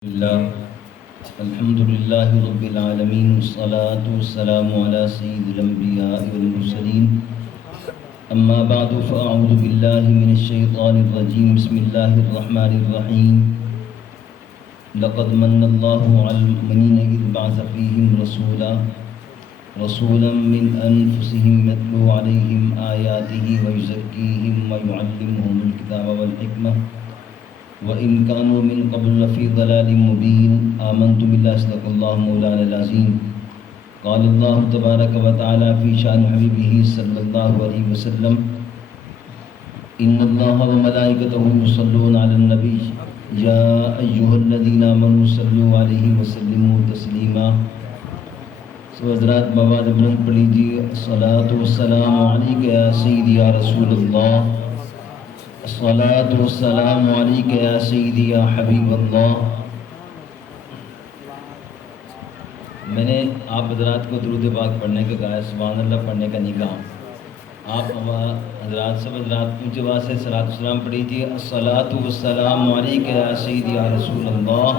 الحمد لله رب العالمين والصلاة والسلام على سيد الأنبياء والمرسلين أما بعد فأعوذ بالله من الشيطان الرجيم بسم الله الرحمن الرحيم لقد من الله على المؤمنين إذ بعث فيهم رسولا من أنفسهم يتلو عليهم آياته ويزكيهم ويعلمهم الكتاب والحكمة وَإِن كَانُوا مِن قَبْلُ لَفِي ضَلَالٍ مُّبِينٍ آمَنتُ بِاللَّهِ صدق الله مولانا العظيم قال الله تبارك وتعالى في شأن حبيبه صلى الله عليه وسلم إن الله وملائكته يصلون على النبي يا أيها الذين آمنوا صلوا عليه وسلموا تسليما. حضرات مواد بلند پڑھ لیجیے. الصلاۃ والسلام علیک یا سیدی یا رسول اللہ، الصلاۃ والسلام علیک یا سیدی یا حبیب اللہ. میں نے آپ حضرات کو درود پاک پڑھنے کا کہا ہے، سبحان اللہ پڑھنے کا نہیں کہا. آپ حضرات سب حضرات اونچی آواز سے صلاۃ والسلام پڑھ لیجیے. الصلاۃ والسلام علیک یا سیدی یا رسول اللہ،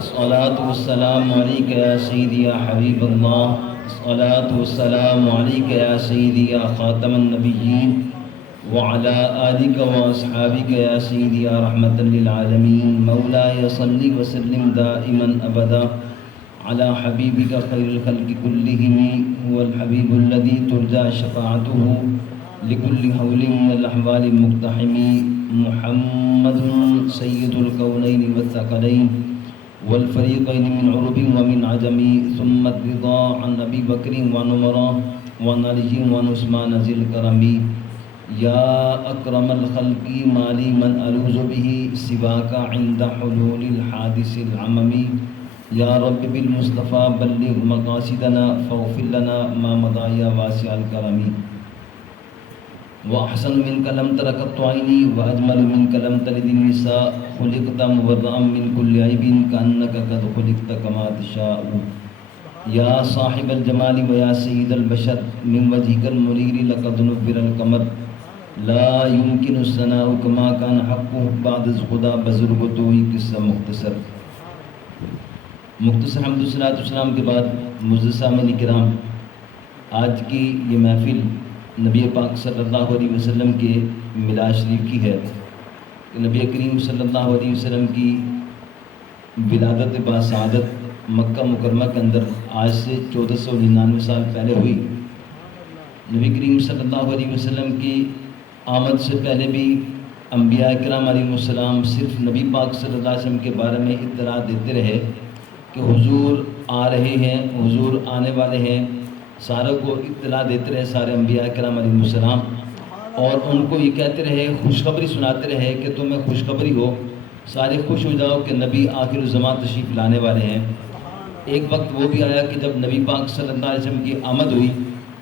الصلاۃ والسلام علیک یا سیدی یا حبیب اللہ، الصلاۃ والسلام علیک یا سیدی یا خاتم النبیین وعلى آلك وأصحابك يا سيدي يا رحمة للعالمين. مولاي صل وسلم دائما أبدا على حبيبك خير الخلق كلهم، هو الحبيب الذي ترجى شفاعته لكل حول من الأحوال المقتحم. محمد سيد الكونين والثقلين والفريقين من عرب ومن عجم، ثم الرضا عن أبي بكر وعن عمر وعن علي وعن عثمان ذي الكرم. یا اکرم الخلق مالی من الوذ به سواک عند حلول الحادث العممی. یا رب بالمصطفى بلغ مقاصدنا فاغفر لنا ما مضى یا واسع الکرم. واحسن منك لم تر قط عینی واجمل منك لم تلد النساء، خلقت مبرأ من كل عیب كأنك قد خلقت كما تشاء. یا صاحب الجمال ویا سید البشر من وجهك المنیر لقد نور القمر. لا يمكن الثناء كما كان حقه بعد خدا بزرگتو. قصہ مختصر حمد والسلام کے بعد معزز سامعین کرام، آج کی یہ محفل نبی پاک صلی اللہ علیہ وسلم کے میلاد شریف کی ہے کہ نبی کریم صلی اللہ علیہ وسلم کی ولادت باسعادت مکہ مکرمہ کے اندر آج سے 1499 سال پہلے ہوئی. نبی کریم صلی اللہ علیہ وسلم کی آمد سے پہلے بھی انبیاء کرام علیہ السلام صرف نبی پاک صلی اللہ علیہ وسلم کے بارے میں اطلاع دیتے رہے کہ حضور آ رہے ہیں، حضور آنے والے ہیں. ساروں کو اطلاع دیتے رہے سارے انبیاء کرام علیہ السلام، اور ان کو یہ کہتے رہے، خوشخبری سناتے رہے کہ تمہیں خوشخبری ہو، سارے خوش ہو جاؤ کہ نبی آخر الزمان تشریف لانے والے ہیں. ایک وقت وہ بھی آیا کہ جب نبی پاک صلی اللہ علیہ وسلم کی آمد ہوئی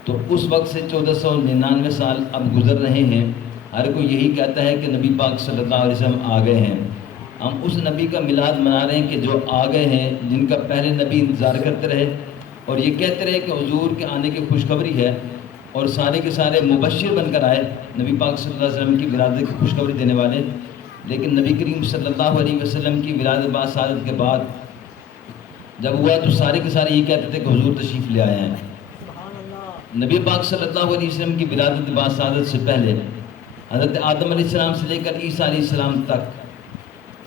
تو اس وقت سے 1499 سال اب گزر رہے ہیں. ہر کوئی یہی کہتا ہے کہ نبی پاک صلی اللہ علیہ وسلم آ گئے ہیں. ہم اس نبی کا میلاد منا رہے ہیں کہ جو آ گئے ہیں، جن کا پہلے نبی انتظار کرتے رہے اور یہ کہتے رہے کہ حضور کے آنے کی خوشخبری ہے، اور سارے کے سارے مبشر بن کر آئے نبی پاک صلی اللہ علیہ وسلم کی ولادت کی خوشخبری دینے والے. لیکن نبی کریم صلی اللہ علیہ وسلم کی ولادت باسعادت کے بعد جب ہوا تو سارے کے سارے یہ کہتے تھے کہ حضور تشریف لے آئے ہیں. نبی پاک صلی اللہ علیہ وسلم کی ولادت باسعادت سے پہلے حضرت آدم علیہ السلام سے لے کر عیسیٰ علیہ السلام تک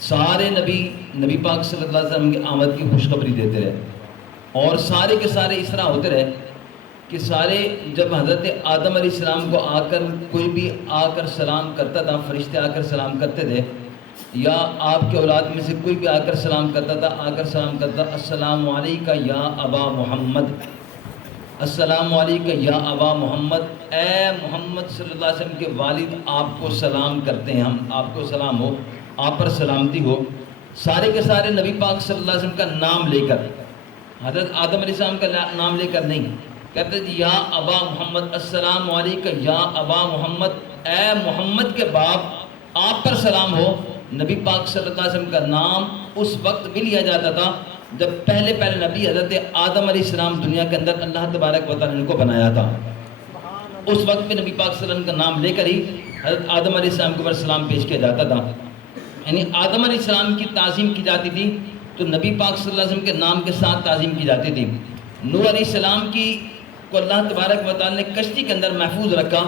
سارے نبی پاک صلی اللہ علیہ وسلم کی آمد کی خوشخبری دیتے رہے، اور سارے کے سارے اس طرح ہوتے رہے کہ سارے جب حضرت آدم علیہ السلام کو آ کر کوئی بھی آ کر سلام کرتا تھا، فرشتے آ کر سلام کرتے تھے، یا آپ کے اولاد میں سے کوئی بھی آ کر سلام کرتا تھا، السلام علیکہ یا ابا محمد، السلام علیکہ یا ابا محمد، اے محمد صلی اللہ علیہ وسلم کے والد آپ کو سلام کرتے ہیں، ہم آپ کو سلام ہو، آپ پر سلامتی ہو. سارے کے سارے نبی پاک صلی اللہ علیہ وسلم کا نام لے کر، حضرت آدم علیہ السلام کا نام لے کر نہیں، کہتے تھے یا ابا محمد، السلام علیکہ یا ابا محمد، اے محمد کے باپ آپ پر سلام ہو. نبی پاک صلی اللہ علیہ وسلم کا نام اس وقت بھی لیا جاتا تھا جب پہلے نبی حضرت آدم علیہ السلام دنیا کے اندر اللہ تبارک و تعالیٰ نے ان کو بنایا تھا. اس وقت میں نبی پاک صلی اللہ علیہ وسلم کا نام لے کر ہی حضرت آدم علیہ السلام کے اوپر سلام پیش کیا جاتا تھا. یعنی آدم علیہ السلام کی تعظیم کی جاتی تھی تو نبی پاک صلی اللہ علیہ وسلم کے نام کے ساتھ تعظیم کی جاتی تھی۔ نوح علیہ السلام کو اللہ تبارک و تعالیٰ نے کشتی کے اندر محفوظ رکھا،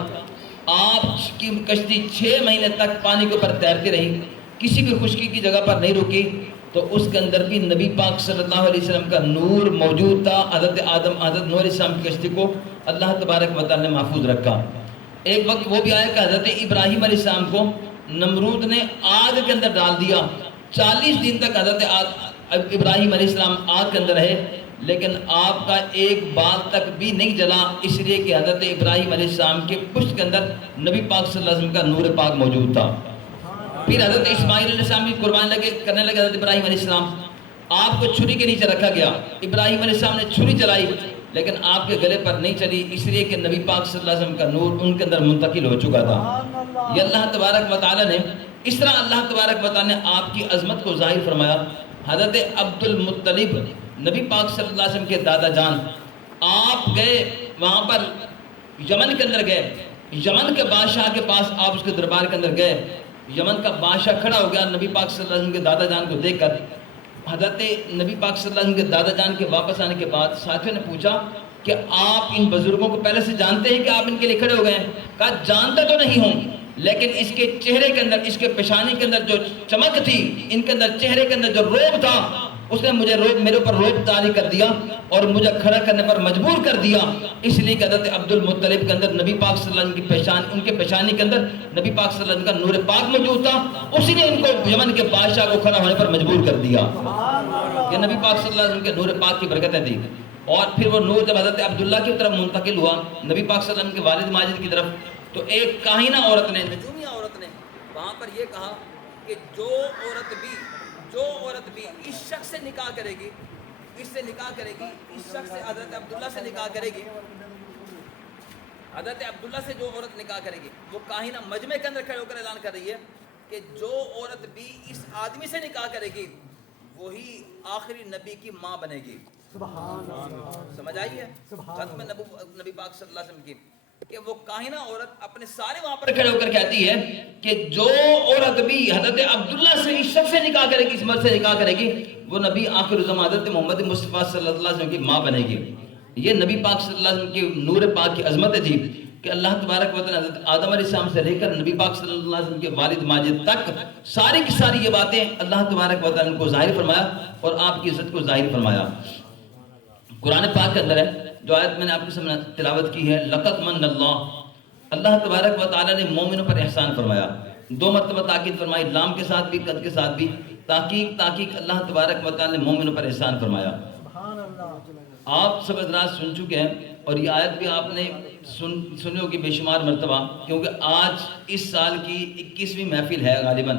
آپ کی کشتی 6 مہینے تک پانی کے اوپر تیرتی رہی، کسی بھی خشکی کی جگہ پر نہیں رکی، تو اس کے اندر بھی نبی پاک صلی اللہ علیہ وسلم کا نور موجود تھا۔ حضرت نوح علیہ السلام کی کشتی کو اللہ تبارک و تعالیٰ نے محفوظ رکھا۔ ایک وقت وہ بھی آیا کہ حضرت ابراہیم علیہ السلام کو نمرود نے آگ کے اندر ڈال دیا، 40 دن تک حضرت ابراہیم علیہ السلام آگ کے اندر رہے، لیکن آپ کا ایک بال تک بھی نہیں جلا، اس لیے کہ حضرت ابراہیم علیہ السلام کے پشت کے اندر نبی پاک صلی اللہ علیہ وسلم کا نور پاک موجود تھا۔ پھر حضرت اسماعیل علیہ السلام کی قربانی کرنے لگے حضرت ابراہیم علیہ السلام، آپ کو چھری کے نیچے رکھا گیا، ابراہیم علیہ السلام نے چھری چلائی لیکن آپ کے گلے پر نہیں چلی، اس لیے کہ نبی پاک صلی اللہ علیہ وسلم کا نور ان کے اندر منتقل ہو چکا تھا۔ یہ اللہ تبارک و تعالیٰ نے اس طرح اللہ تبارک و تعالیٰ نے آپ کی عظمت کو ظاہر فرمایا۔ حضرت عبد المطلب نبی پاک صلی اللہ علیہ وسلم کے دادا جان، آپ گئے وہاں پر یمن کے اندر گئے، یمن کے بادشاہ کے پاس آپ اس کے دربار کے اندر گئے، یمن کا بادشاہ کھڑا ہو گیا نبی پاک صلی اللہ علیہ وسلم کے دادا جان کو دیکھ کر۔ حضرت نبی پاک صلی اللہ علیہ وسلم کے دادا جان کے واپس آنے کے بعد ساتھیوں نے پوچھا کہ آپ ان بزرگوں کو پہلے سے جانتے ہیں کہ آپ ان کے لیے کھڑے ہو گئے ہیں؟ کہا جانتا تو نہیں ہوں، لیکن اس کے چہرے کے اندر، اس کے پیشانی کے اندر جو چمک تھی، ان کے اندر چہرے کے اندر جو روب تھا، اس نے مجھے میرے اوپر روب طاری کر دیا اور مجھے کھڑا کرنے پر مجبور کر دیا، اس لیے کہ حضرت عبد المطلب کے اندر نبی پاک صلی اللہ علیہ وسلم کی پیشانی، ان کے پیشانی کے اندر نبی پاک صلی اللہ علیہ وسلم کا نور پاک موجود تھا، اسی نے ان کو یمن کے بادشاہ کو کھڑا ہونے پر مجبور کر دیا۔ یہ نبی پاک صلی اللہ علیہ وسلم کے نور پاک کی برکتیں تھی۔ اور پھر وہ نور جب حضرت عبداللہ کی طرف منتقل ہوا، نبی پاک صلی اللہ علیہ وسلم کے والد ماجد کی طرف، تو ایک کاہنہ عورت نے، نجومی عورت نے وہاں پر یہ کہا کہ جو عورت بھی اس شخص سے نکاح کرے گی، اس سے نکاح کرے گی، اس شخص سے حضرت عبداللہ سے نکاح کرے گی، حضرت عبداللہ سے جو عورت نکاح کرے گی، وہ کاہنہ مجمع کے اندر کھڑے ہو کر اعلان کر رہی ہے کہ جو عورت بھی اس آدمی سے نکاح کرے گی وہی آخری نبی کی ماں بنے گی۔ سمجھ آئی ہے ختم نبی پاک صلی اللہ علیہ وسلم کی، کہ وہ کاہنہ عورت اپنے سارے وہاں پر کھڑے ہو کر کہتی ہے کہ جو عورت بھی حضرت عبداللہ سے اس شخص سے نکاح کرے گی، اس مرد سے نکاح کرے گی، وہ نبی آخر الزمان حضرت محمد مصطفیٰ صلی اللہ علیہ وسلم کی ماں بنے گی۔ یہ نبی پاک صلی اللہ علیہ وسلم کی نور پاک کی عظمت تھی کہ اللہ تبارک و تعالیٰ حضرت آدم علیہ السلام سے لے کر نبی پاک صلی اللہ علیہ وسلم کے والد ماجد تک ساری کی ساری یہ باتیں اللہ تبارک و تعالیٰ کو ظاہر فرمایا اور آپ کی عزت کو ظاہر فرمایا۔ قرآن پاک کے اندر ہے جو آیت میں نے آپ کے سامنے تلاوت کی ہے، لقد من اللہ تبارک و تعالیٰ نے مومنوں پر احسان فرمایا، 2 مرتبہ تاکید فرمائی، لام کے ساتھ بھی قد کے ساتھ بھی، تحقیق اللہ تبارک و تعالیٰ نے مومنوں پر احسان فرمایا۔ آپ سب حضرات سن چکے ہیں اور یہ آیت بھی آپ نے سنی ہوگی بے شمار مرتبہ، کیونکہ آج اس سال کی 21ویں محفل ہے، غالباً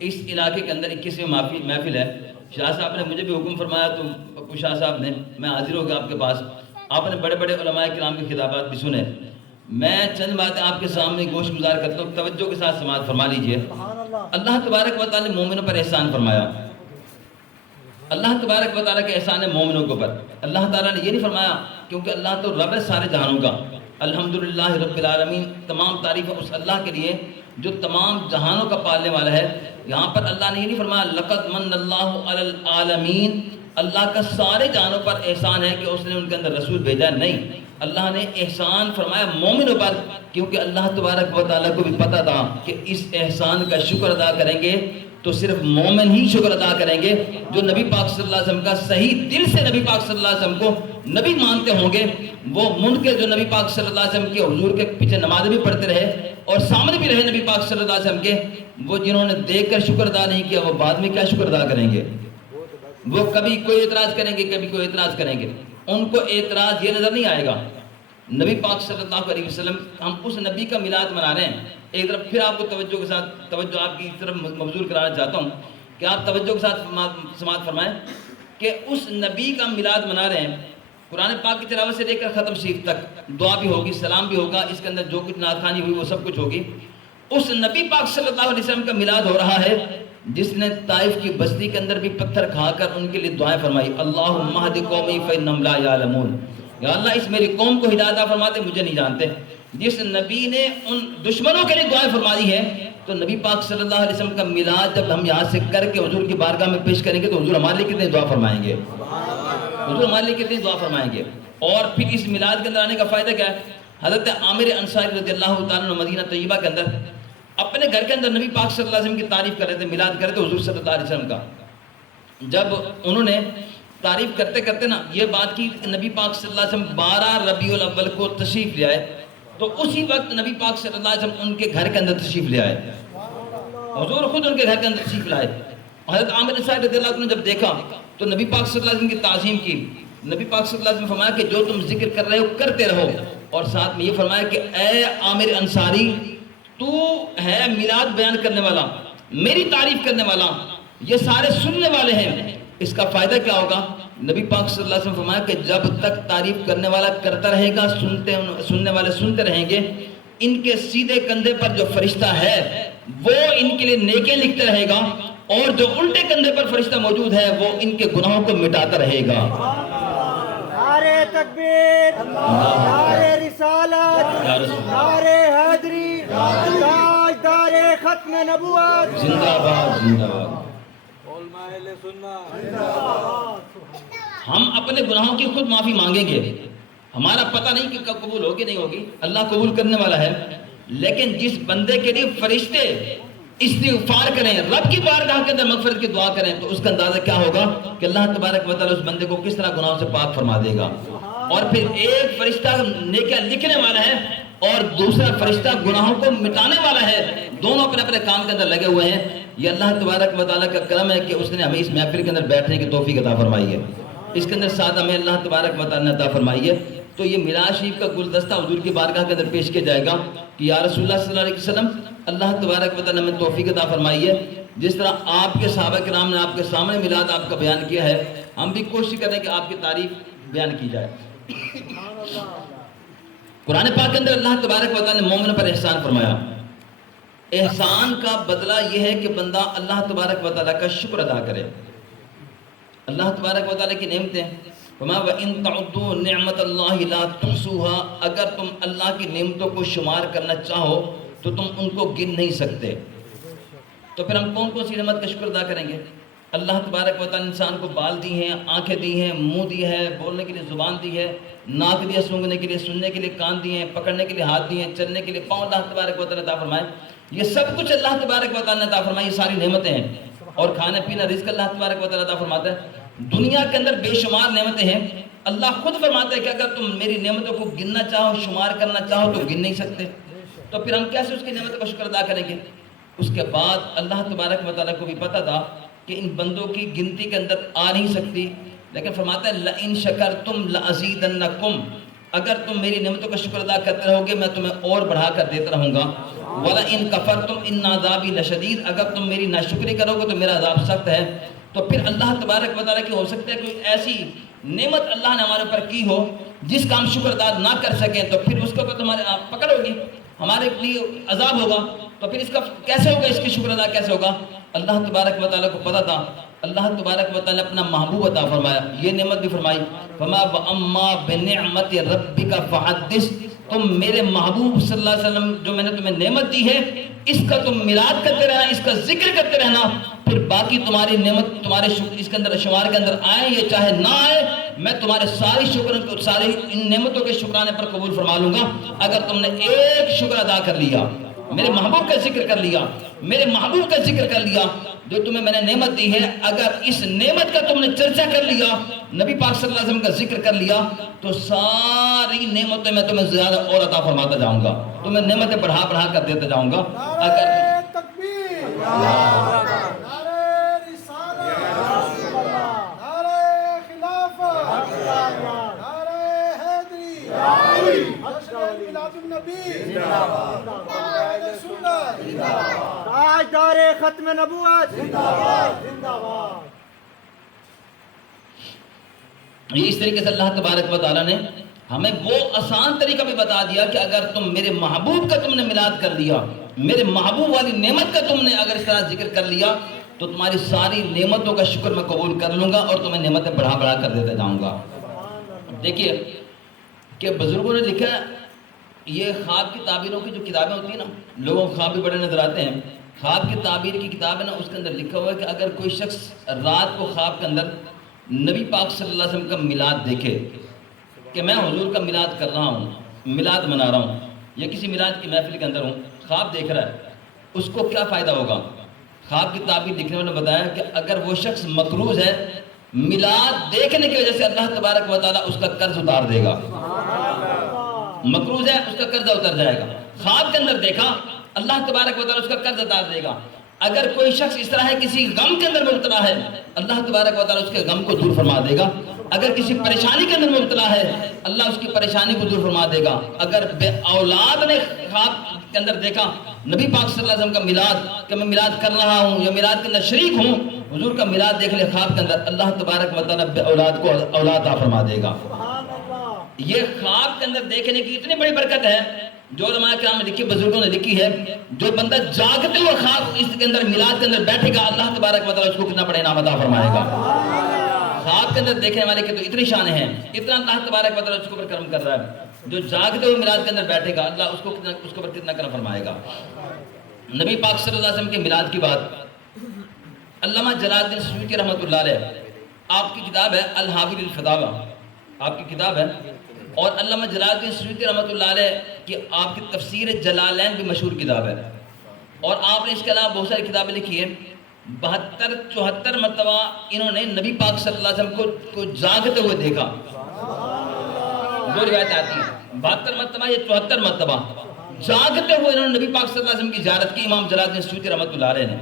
اس علاقے کے اندر 21ویں محفل ہے۔ شاہ صاحب نے مجھے بھی حکم فرمایا تو پپو شاہ صاحب نے، میں حاضر ہو گیا آپ کے پاس، آپ نے بڑے بڑے علماء کرام کے خطابات بھی سنے، میں چند باتیں آپ کے سامنے گوش گزار کرتا ہوں، توجہ کے ساتھ سماعت فرما لیجئے۔ اللہ تبارک و تعالیٰ نے مومنوں پر احسان فرمایا، اللہ تبارک و تعالیٰ کے احسان ہے مومنوں کے اوپر۔ اللہ تعالیٰ نے یہ نہیں فرمایا کیونکہ اللہ تو رب ہے سارے جہانوں کا، الحمدللہ رب العالمین، تمام تعریف اس اللہ کے لیے جو تمام جہانوں کا پالنے والا ہے۔ یہاں پر اللہ نے یہ نہیں فرمایا لقد من اللہ علی العالمین، اللہ کا سارے جہانوں پر احسان ہے کہ اس نے ان کے اندر رسول بھیجا، نہیں، اللہ نے احسان فرمایا مومنوں پر، کیونکہ اللہ تبارک و تعالیٰ کو بھی پتہ تھا کہ اس احسان کا شکر ادا کریں گے تو صرف مومن ہی شکر ادا کریں گے، جو نبی پاک صلی اللہ علیہ وسلم کا صحیح دل سے نبی پاک صلی اللہ علیہ وسلم کو نبی مانتے ہوں گے، وہ منکر جو نبی پاک صلی اللہ علیہ وسلم کے حضور کے پیچھے نمازیں بھی پڑھتے رہے اور سامنے بھی رہے نبی پاک صلی اللہ علیہ وسلم کے، وہ جنہوں نے دیکھ کر شکر ادا نہیں کیا وہ بعد میں کیا شکر ادا کریں گے؟ وہ کبھی کوئی اعتراض کریں گے، کبھی کوئی اعتراض کریں گے، ان کو اعتراض یہ نظر نہیں آئے گا۔ نبی پاک صلی اللہ علیہ وسلم، ہم اس نبی کا میلاد منا رہے ہیں۔ ایک طرف پھر آپ کو توجہ کے ساتھ توجہ آپ کی طرف مبذول کرانا چاہتا ہوں کہ آپ توجہ کے ساتھ سماعت فرمائیں کہ اس نبی کا میلاد منا رہے ہیں، قرآن پاک کی تلاوت سے لے کر ختم شریف تک دعا بھی ہوگی، سلام بھی ہوگا، اس کے اندر جو کچھ نعت خوانی ہوئی وہ سب کچھ ہوگی۔ اس نبی پاک صلی اللہ علیہ وسلم کا میلاد ہو رہا ہے جس نے طائف کی بستی کے اندر بھی پتھر کھا کر ان کے لیے دعائیں فرمائی، اللہم اہد قومی فانہم لا یعلمون، یا اللہ اس میری قوم کو ہدایت عطا فرما دے، مجھے نہیں جانتے۔ جس نبی نے ان دشمنوں کے لیے دعائیں فرما دی ہے، تو نبی پاک صلی اللہ علیہ وسلم کا میلاد جب ہم یہاں سے کر کے حضور کی بارگاہ میں پیش کریں گے تو حضور ہمارے لیے کتنی دعا فرمائیں گے، حضور ہمارے لیے کتنی دعا فرمائیں گے۔ اور پھر اس میلاد کے اندر آنے کا فائدہ کیا ہے؟ حضرت عامر انصاری رضی اللہ تعالیٰ عنہ مدینہ طیبہ کے اندر اپنے گھر کے اندر نبی پاک صلی اللہ علیہ وسلم کی تعریف کر رہے تھے، میلاد کر رہے تھے حضور صلی اللہ علیہ وسلم کا۔ جب انہوں نے تعریف کرتے کرتے نا یہ بات کی نبی پاک صلی اللہ علیہ وسلم 12 ربیع الاول کو تشریف لے آئے، تو اسی وقت نبی پاک صلی اللہ علیہ وسلم ان کے گھر کے اندر تشریف لے آئے، حضور خود ان کے گھر کے اندر تشریف لائے۔ حضرت عامر انصاری رضی اللہ عنہ نے جب دیکھا تو نبی پاک صلی اللہ علیہ وسلم کی تعظیم کی۔ نبی پاک صلی اللہ علیہ وسلم نے فرمایا کہ جو تم ذکر کر رہے ہو کرتے رہو، اور ساتھ میں یہ فرمایا کہ اے عامر انصاری تو ہے میلاد بیان کرنے والا، میری تعریف کرنے والا، یہ سارے سننے والے ہیں، اس کا فائدہ کیا ہوگا؟ نبی پاک صلی اللہ علیہ وسلم نے فرمایا کہ جب تک تعریف کرنے والا کرتا رہے گا، سننے والے سنتے رہیں گے، ان کے سیدھے کندھے پر جو فرشتہ ہے وہ ان کے لیے نیکیاں لکھتا رہے گا، اور جو الٹے کندھے پر فرشتہ موجود ہے وہ ان کے گناہوں کو مٹاتا رہے گا۔ نعرے تکبیر، نعرے رسالت، نعرے حیدری، تاجدار ختم نبوت، زندہ باد زندہ باد۔ ہم اپنے گناہوں کی خود معافی مانگیں گے، ہمارا پتہ نہیں کہ کب قبول ہوگی نہیں ہوگی، اللہ قبول کرنے والا ہے، لیکن جس بندے کے لیے فرشتے استغفار کریں، رب کی بارگاہ کے اندر مغفرت کی دعا کریں، تو اس کا اندازہ کیا ہوگا کہ اللہ تبارک و تعالیٰ اس بندے کو کس طرح گناہوں سے پاک فرما دے گا۔ اور پھر ایک فرشتہ نیکیاں لکھنے والا ہے اور دوسرا فرشتہ گناہوں کو مٹانے والا ہے، دونوں اپنے اپنے کام کے اندر لگے ہوئے ہیں۔ یہ اللہ تبارک و تعالیٰ کا کرم ہے کہ اس نے ہمیں اس محفل کے اندر بیٹھنے کی توفیق عطا فرمائی ہے، اس کے اندر ساتھ ہمیں اللہ تبارک و تعالیٰ نے عطا فرمائی ہے۔ تو یہ میلاد شریف کا گلدستہ حضور کی بارگاہ کے اندر پیش کیا جائے گا کہ یا رسول اللہ صلی اللہ علیہ وسلم، اللہ تبارک و تعالیٰ نے ہمیں توفیق عطا فرمائی ہے، جس طرح آپ کے صحابہ کرام نے آپ کے سامنے میلاد آپ کا بیان کیا ہے، ہم بھی کوشش کریں کہ آپ کی تعریف بیان کی جائے۔ قرآن پاک کے اندر اللہ تبارک و تعالیٰ نے مومن پر احسان فرمایا۔ احسان کا بدلہ یہ ہے کہ بندہ اللہ تبارک و تعالیٰ کا شکر ادا کرے۔ اللہ تبارک و تعالیٰ کی نعمتیں، وَمَا وَإِن تَعُدُّوا نِعْمَةَ اللَّهِ لَا تُحْصُوهَا، اگر تم اللہ کی نعمتوں کو شمار کرنا چاہو تو تم ان کو گن نہیں سکتے۔ تو پھر ہم کون کون سی نعمت کا شکر ادا کریں گے؟ اللہ تبارک و تعالیٰ نے انسان کو بال دی ہیں، آنکھیں دی ہیں، منہ دی ہے، بولنے کے لیے زبان دی ہے، ناک دیا سونگنے کے لیے، سننے کے لیے کان دیے ہیں، پکڑنے کے لیے ہاتھ دیے ہیں، چلنے کے لیے پاؤں اللہ تبارک و تعالیٰ نے عطا فرمائے۔ یہ سب کچھ اللہ تبارک و تعالیٰ نے عطا فرمائی، یہ ساری نعمتیں ہیں۔ اور کھانا پینا رزق اللہ تبارک و تعالیٰ عطا فرماتا ہے۔ دنیا کے اندر بے شمار نعمتیں ہیں، اللہ خود فرماتا ہے کہ اگر تم میری نعمتوں کو گننا چاہو، شمار کرنا چاہو تو گن نہیں سکتے، تو پھر ہم کیسے اس کی نعمتوں کا شکر ادا کریں گے؟ اس کے بعد اللہ تبارک و تعالیٰ کو بھی پتہ تھا کہ ان بندوں کی گنتی کے اندر آ نہیں سکتی، لیکن فرماتا ہے لَإِن شَكَرْتُمْ لَأَزِيدَنَّكُمْ، اگر تم میری نعمتوں کا شکر ادا کرتے رہو گے میں تمہیں اور بڑھا کر دیتا رہوں گا۔ وَلَئِن كَفَرْتُمْ إِنَّ عَذَابِي لَشَدِيدٌ، اگر تم میری ناشکری کرو گے تو میرا عذاب سخت ہے۔ تو پھر اللہ تبارک و تعالیٰ کی ہو سکتا ہے کوئی ایسی نعمت اللہ نے ہمارے اوپر کی ہو جس کا ہم شکر ادا نہ کر سکیں، تو پھر اس کے اوپر تمہارے پکڑ ہوگی، ہمارے لیے عذاب ہوگا، تو پھر اس کا کیسے ہوگا، اس کی شکر ادا کیسے ہوگا؟ اللہ تبارک و تعالیٰ کو پتہ تھا۔ اللہ تبارک و تعالیٰ نے اپنا محبوب عطا فرمایا، یہ نعمت بھی فرمائی، فما وَأَمَّا بِنِعْمَتِ رَبِّكَ فَحَدِّثْ، تم میرے محبوب صلی اللہ علیہ وسلم جو میں نے تمہیں نعمت دی ہے اس کا تم میلاد کرتے رہنا، اس کا ذکر کرتے رہنا، پھر باقی تمہاری نعمت تمہارے اس کے اندر شمار کے اندر آئے یہ چاہے نہ آئے، میں تمہارے ساری ان نعمتوں کے شکرانے پر قبول فرما لوں گا اگر تم نے ایک شکر ادا کر لیا، میرے محبوب کا ذکر کر لیا، میرے محبوب کا ذکر کر لیا جو تمہیں میں نے نعمت دی ہے، اگر اس نعمت کا تم نے چرچا کر لیا، نبی پاک صلی اللہ علیہ وسلم کا ذکر کر لیا، تو ساری نعمتیں میں تمہیں زیادہ اور عطا فرماتا جاؤں گا، تمہیں نعمتیں بڑھا بڑھا کر دیتا جاؤں گا۔ اگر تکبیر، نعرہ رسالت، نعرہ خلافت، نعرہ حیدری، میلاد النبی، اہل سنت، تاجدار ختم نبوت، اس طریقے سے اللہ تبارک و تعالیٰ نے ہمیں وہ آسان طریقہ بھی بتا دیا کہ اگر تم میرے محبوب کا تم نے میلاد کر لیا، میرے محبوب والی نعمت کا تم نے اگر اس طرح ذکر کر لیا تو تمہاری ساری نعمتوں کا شکر میں قبول کر لوں گا اور تمہیں نعمتیں بڑھا بڑھا کر دیتا جاؤں گا۔ دیکھیے کہ بزرگوں نے لکھا یہ خواب کی تعبیروں کی جو کتابیں ہوتی ہیں نا، لوگوں کو خواب بھی بڑے نظر آتے ہیں. خواب کی تعبیر کی کتاب ہے نا، اس کے اندر لکھا ہوا ہے کہ اگر کوئی شخص رات کو خواب کے اندر نبی پاک صلی اللہ علیہ وسلم کا میلاد دیکھے کہ میں حضور کا میلاد کر رہا ہوں، میلاد منا رہا ہوں، یا کسی میلاد کی محفل کے اندر ہوں، خواب دیکھ رہا ہے، اس کو کیا فائدہ ہوگا؟ خواب کی تعبیر لکھنے والوں نے بتایا کہ اگر وہ شخص مقروض ہے، میلاد دیکھنے کی وجہ سے اللہ تبارک و تعالیٰ اس کا قرض اتار دے گا. مقروض ہے، اس کا قرض اتر جائے گا. خواب کے اندر دیکھا، اللہ تبارک و تعالیٰ اس کا قرض اتار دے گا. اگر کوئی شخص اس طرح ہے کسی غم کے اندر مبتلا ہے، اللہ تبارک و تعالیٰ اس کے غم کو دور فرما دے گا. اگر کسی پریشانی کے اندر مبتلا ہے، اللہ اس کی پریشانی کو دور فرما دے گا. اگر بے اولاد نے خواب کے اندر دیکھا نبی پاک صلی اللہ علیہ وسلم کا میلاد کہ میں میلاد کر رہا ہوں یا میلاد کے اندر شریک ہوں، حضور کا میلاد دیکھ لے خواب کے اندر، اللہ تبارک و تعالیٰ بے اولاد کو اولاد عطا فرما دے گا. یہ خواب کے اندر دیکھنے کی اتنی بڑی برکت ہے جو علماء کرام نے لکھی، بزرگوں نے لکھی ہے. جو بندہ جاگتے ہوئے خواب اس کے اندر میلاد کے اندر بیٹھے گا، اللہ تبارک و تعالیٰ اس کو کتنا بڑے انعام عطا فرمائے گا. خواب کے اندر دیکھنے والے کے تو اتنی شان ہیں، اتنا اللہ تبارک و تعالیٰ اس کے اوپر کرم کر رہا ہے. جو جاگتے ہوئے میلاد کے اندر بیٹھے گا، اللہ اس کے اوپر کتنا کرم فرمائے گا. نبی پاک صلی اللہ علیہ وسلم کے میلاد کی بات علامہ جلال الدین سیوطی رحمۃ اللہ علیہ، آپ کی کتاب ہے الحاوی الفتاوی، آپ کی کتاب ہے. اور علامہ جلال الدین سیوطی رحمۃ اللہ علیہ کی آپ کی تفسیر جلالین بھی مشہور کتاب ہے. اور آپ نے اس کے علاوہ بہت ساری کتابیں لکھی ہیں. 72-74 مرتبہ انہوں نے نبی پاک صلی اللہ علیہ وسلم کو جاگتے ہوئے دیکھا. دو روایت آتی ہیں، 72 مرتبہ یا 74 مرتبہ جاگتے ہوئے انہوں نے نبی پاک صلی اللہ علیہ وسلم کی زیارت کی. امام جلال الدین سیوطی رحمۃ اللہ علیہ نے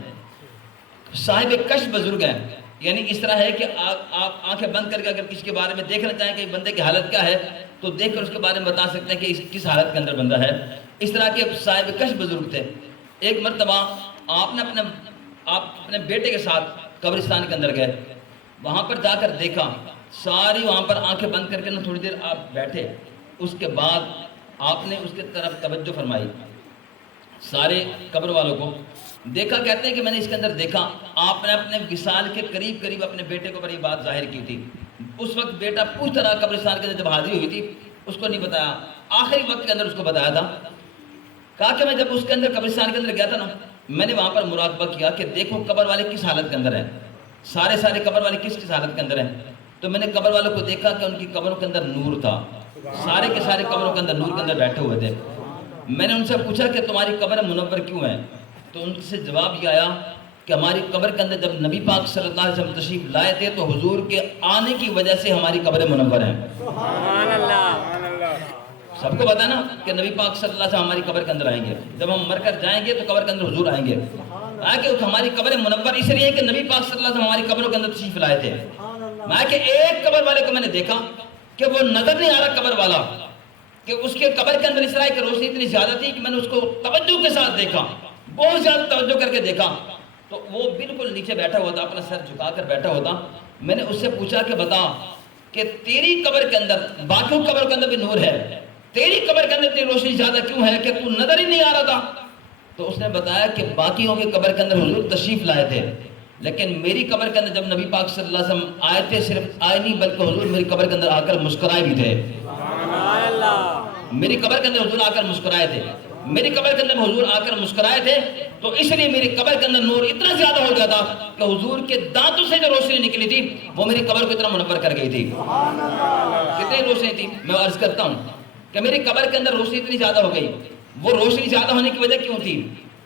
صاحب کشف بزرگ ہیں. یعنی اس طرح ہے کہ آپ آنکھیں بند کر کے اگر کسی کے بارے میں دیکھنا چاہیں کہ بندے کی حالت کیا ہے تو دیکھ کر اس کے بارے میں بتا سکتے ہیں کہ کس حالت کے اندر بندہ ہے. اس طرح کے صاحب کشف بزرگ تھے. ایک مرتبہ آپ نے اپنے بیٹے کے ساتھ قبرستان کے اندر گئے، وہاں پر جا کر دیکھا، ساری وہاں پر آنکھیں بند کر کے نا تھوڑی دیر آپ بیٹھے. اس کے بعد آپ نے اس کے طرف توجہ فرمائی، سارے قبر والوں کو دیکھا. کہتے ہیں کہ میں نے اس کے اندر دیکھا آپ نے اپنے وصال کے قریب اپنے بیٹے کو پر یہ بات ظاہر کی تھی. اس وقت بیٹا پوچھ رہا قبرستان کے اندر جب حاضری ہوئی تھی، اس کو نہیں بتایا، آخری وقت کے اندر اس کو بتایا تھا. کہا کہ میں جب اس کے اندر قبرستان کے اندر گیا تھا نا، میں نے وہاں پر مراقبہ کیا کہ دیکھو قبر والے کس حالت کے اندر ہیں، سارے قبر والے کس حالت کے اندر ہیں. تو میں نے قبر والوں کو دیکھا کہ ان کی قبروں کے اندر نور تھا، سارے کے سارے قبروں کے اندر نور کے اندر بیٹھے ہوئے تھے. میں نے ان سے پوچھا کہ تمہاری قبر منور کیوں ہے؟ تو ان سے جواب یہ آیا کہ ہماری قبر کے اندر جب نبی پاک صلی اللہ علیہ وسلم تشریف لائے تھے تو حضور کے آنے کی وجہ سے ہماری قبر منور ہیں. سبحان اللہ. سب کو پتہ ہے نا کہ نبی پاک صلی اللہ علیہ وسلم ہماری قبر کے اندر آئیں گے، جب ہم مر کر جائیں گے تو قبر کے اندر حضور آئیں گے. کہ ہماری قبر منور اس لیے کہ نبی پاک صلی اللہ علیہ وسلم ہماری قبروں کے اندر تشریف لائے تھے. میں کہ ایک قبر والے کو میں نے دیکھا کہ وہ نظر نہیں آ رہا قبر والا، کہ اس کے قبر کے اندر اس طرح کی روشنی اتنی زیادہ تھی کہ میں نے اس کو توجہ کے ساتھ دیکھا، بہت زیادہ توجہ کر کے دیکھا. تو وہ بالکل نیچے بیٹھا ہوا تھا، اپنا سر جھکا کر بیٹھا ہوا تھا. میں نے اس سے پوچھا کہ بتا کہ تیری قبر کے اندر، باقیوں قبر کے اندر بھی نور ہے، تیری قبر کے اندر اتنی روشنی زیادہ کیوں ہے کہ تو نظر ہی نہیں آ رہا تھا؟ تو اس نے بتایا کہ باقیوں کی قبر کے اندر حضور تشریف لائے تھے، لیکن میری قبر کے اندر جب نبی پاک صلی اللہ علیہ وسلم آئے تھے، صرف آئے نہیں بلکہ حضور میری قبر کے اندر آ کر مسکرائے بھی تھے. میری قبر کے اندر حضور آ کر مسکرائے تھے، میری قبر کے اندر حضور آ کر مسکرائے تھے. تو اس لیے میری قبر کے اندر نور اتنا زیادہ ہو گیا تھا کہ حضور کے دانتوں سے جو روشنی نکلی تھی وہ میری قبر کو اتنا منور کر گئی تھی. کتنی روشنی تھی؟ میں عرض کرتا ہوں کہ میری قبر کے اندر روشنی اتنی زیادہ ہو گئی. وہ روشنی زیادہ ہونے کی وجہ کیوں تھی؟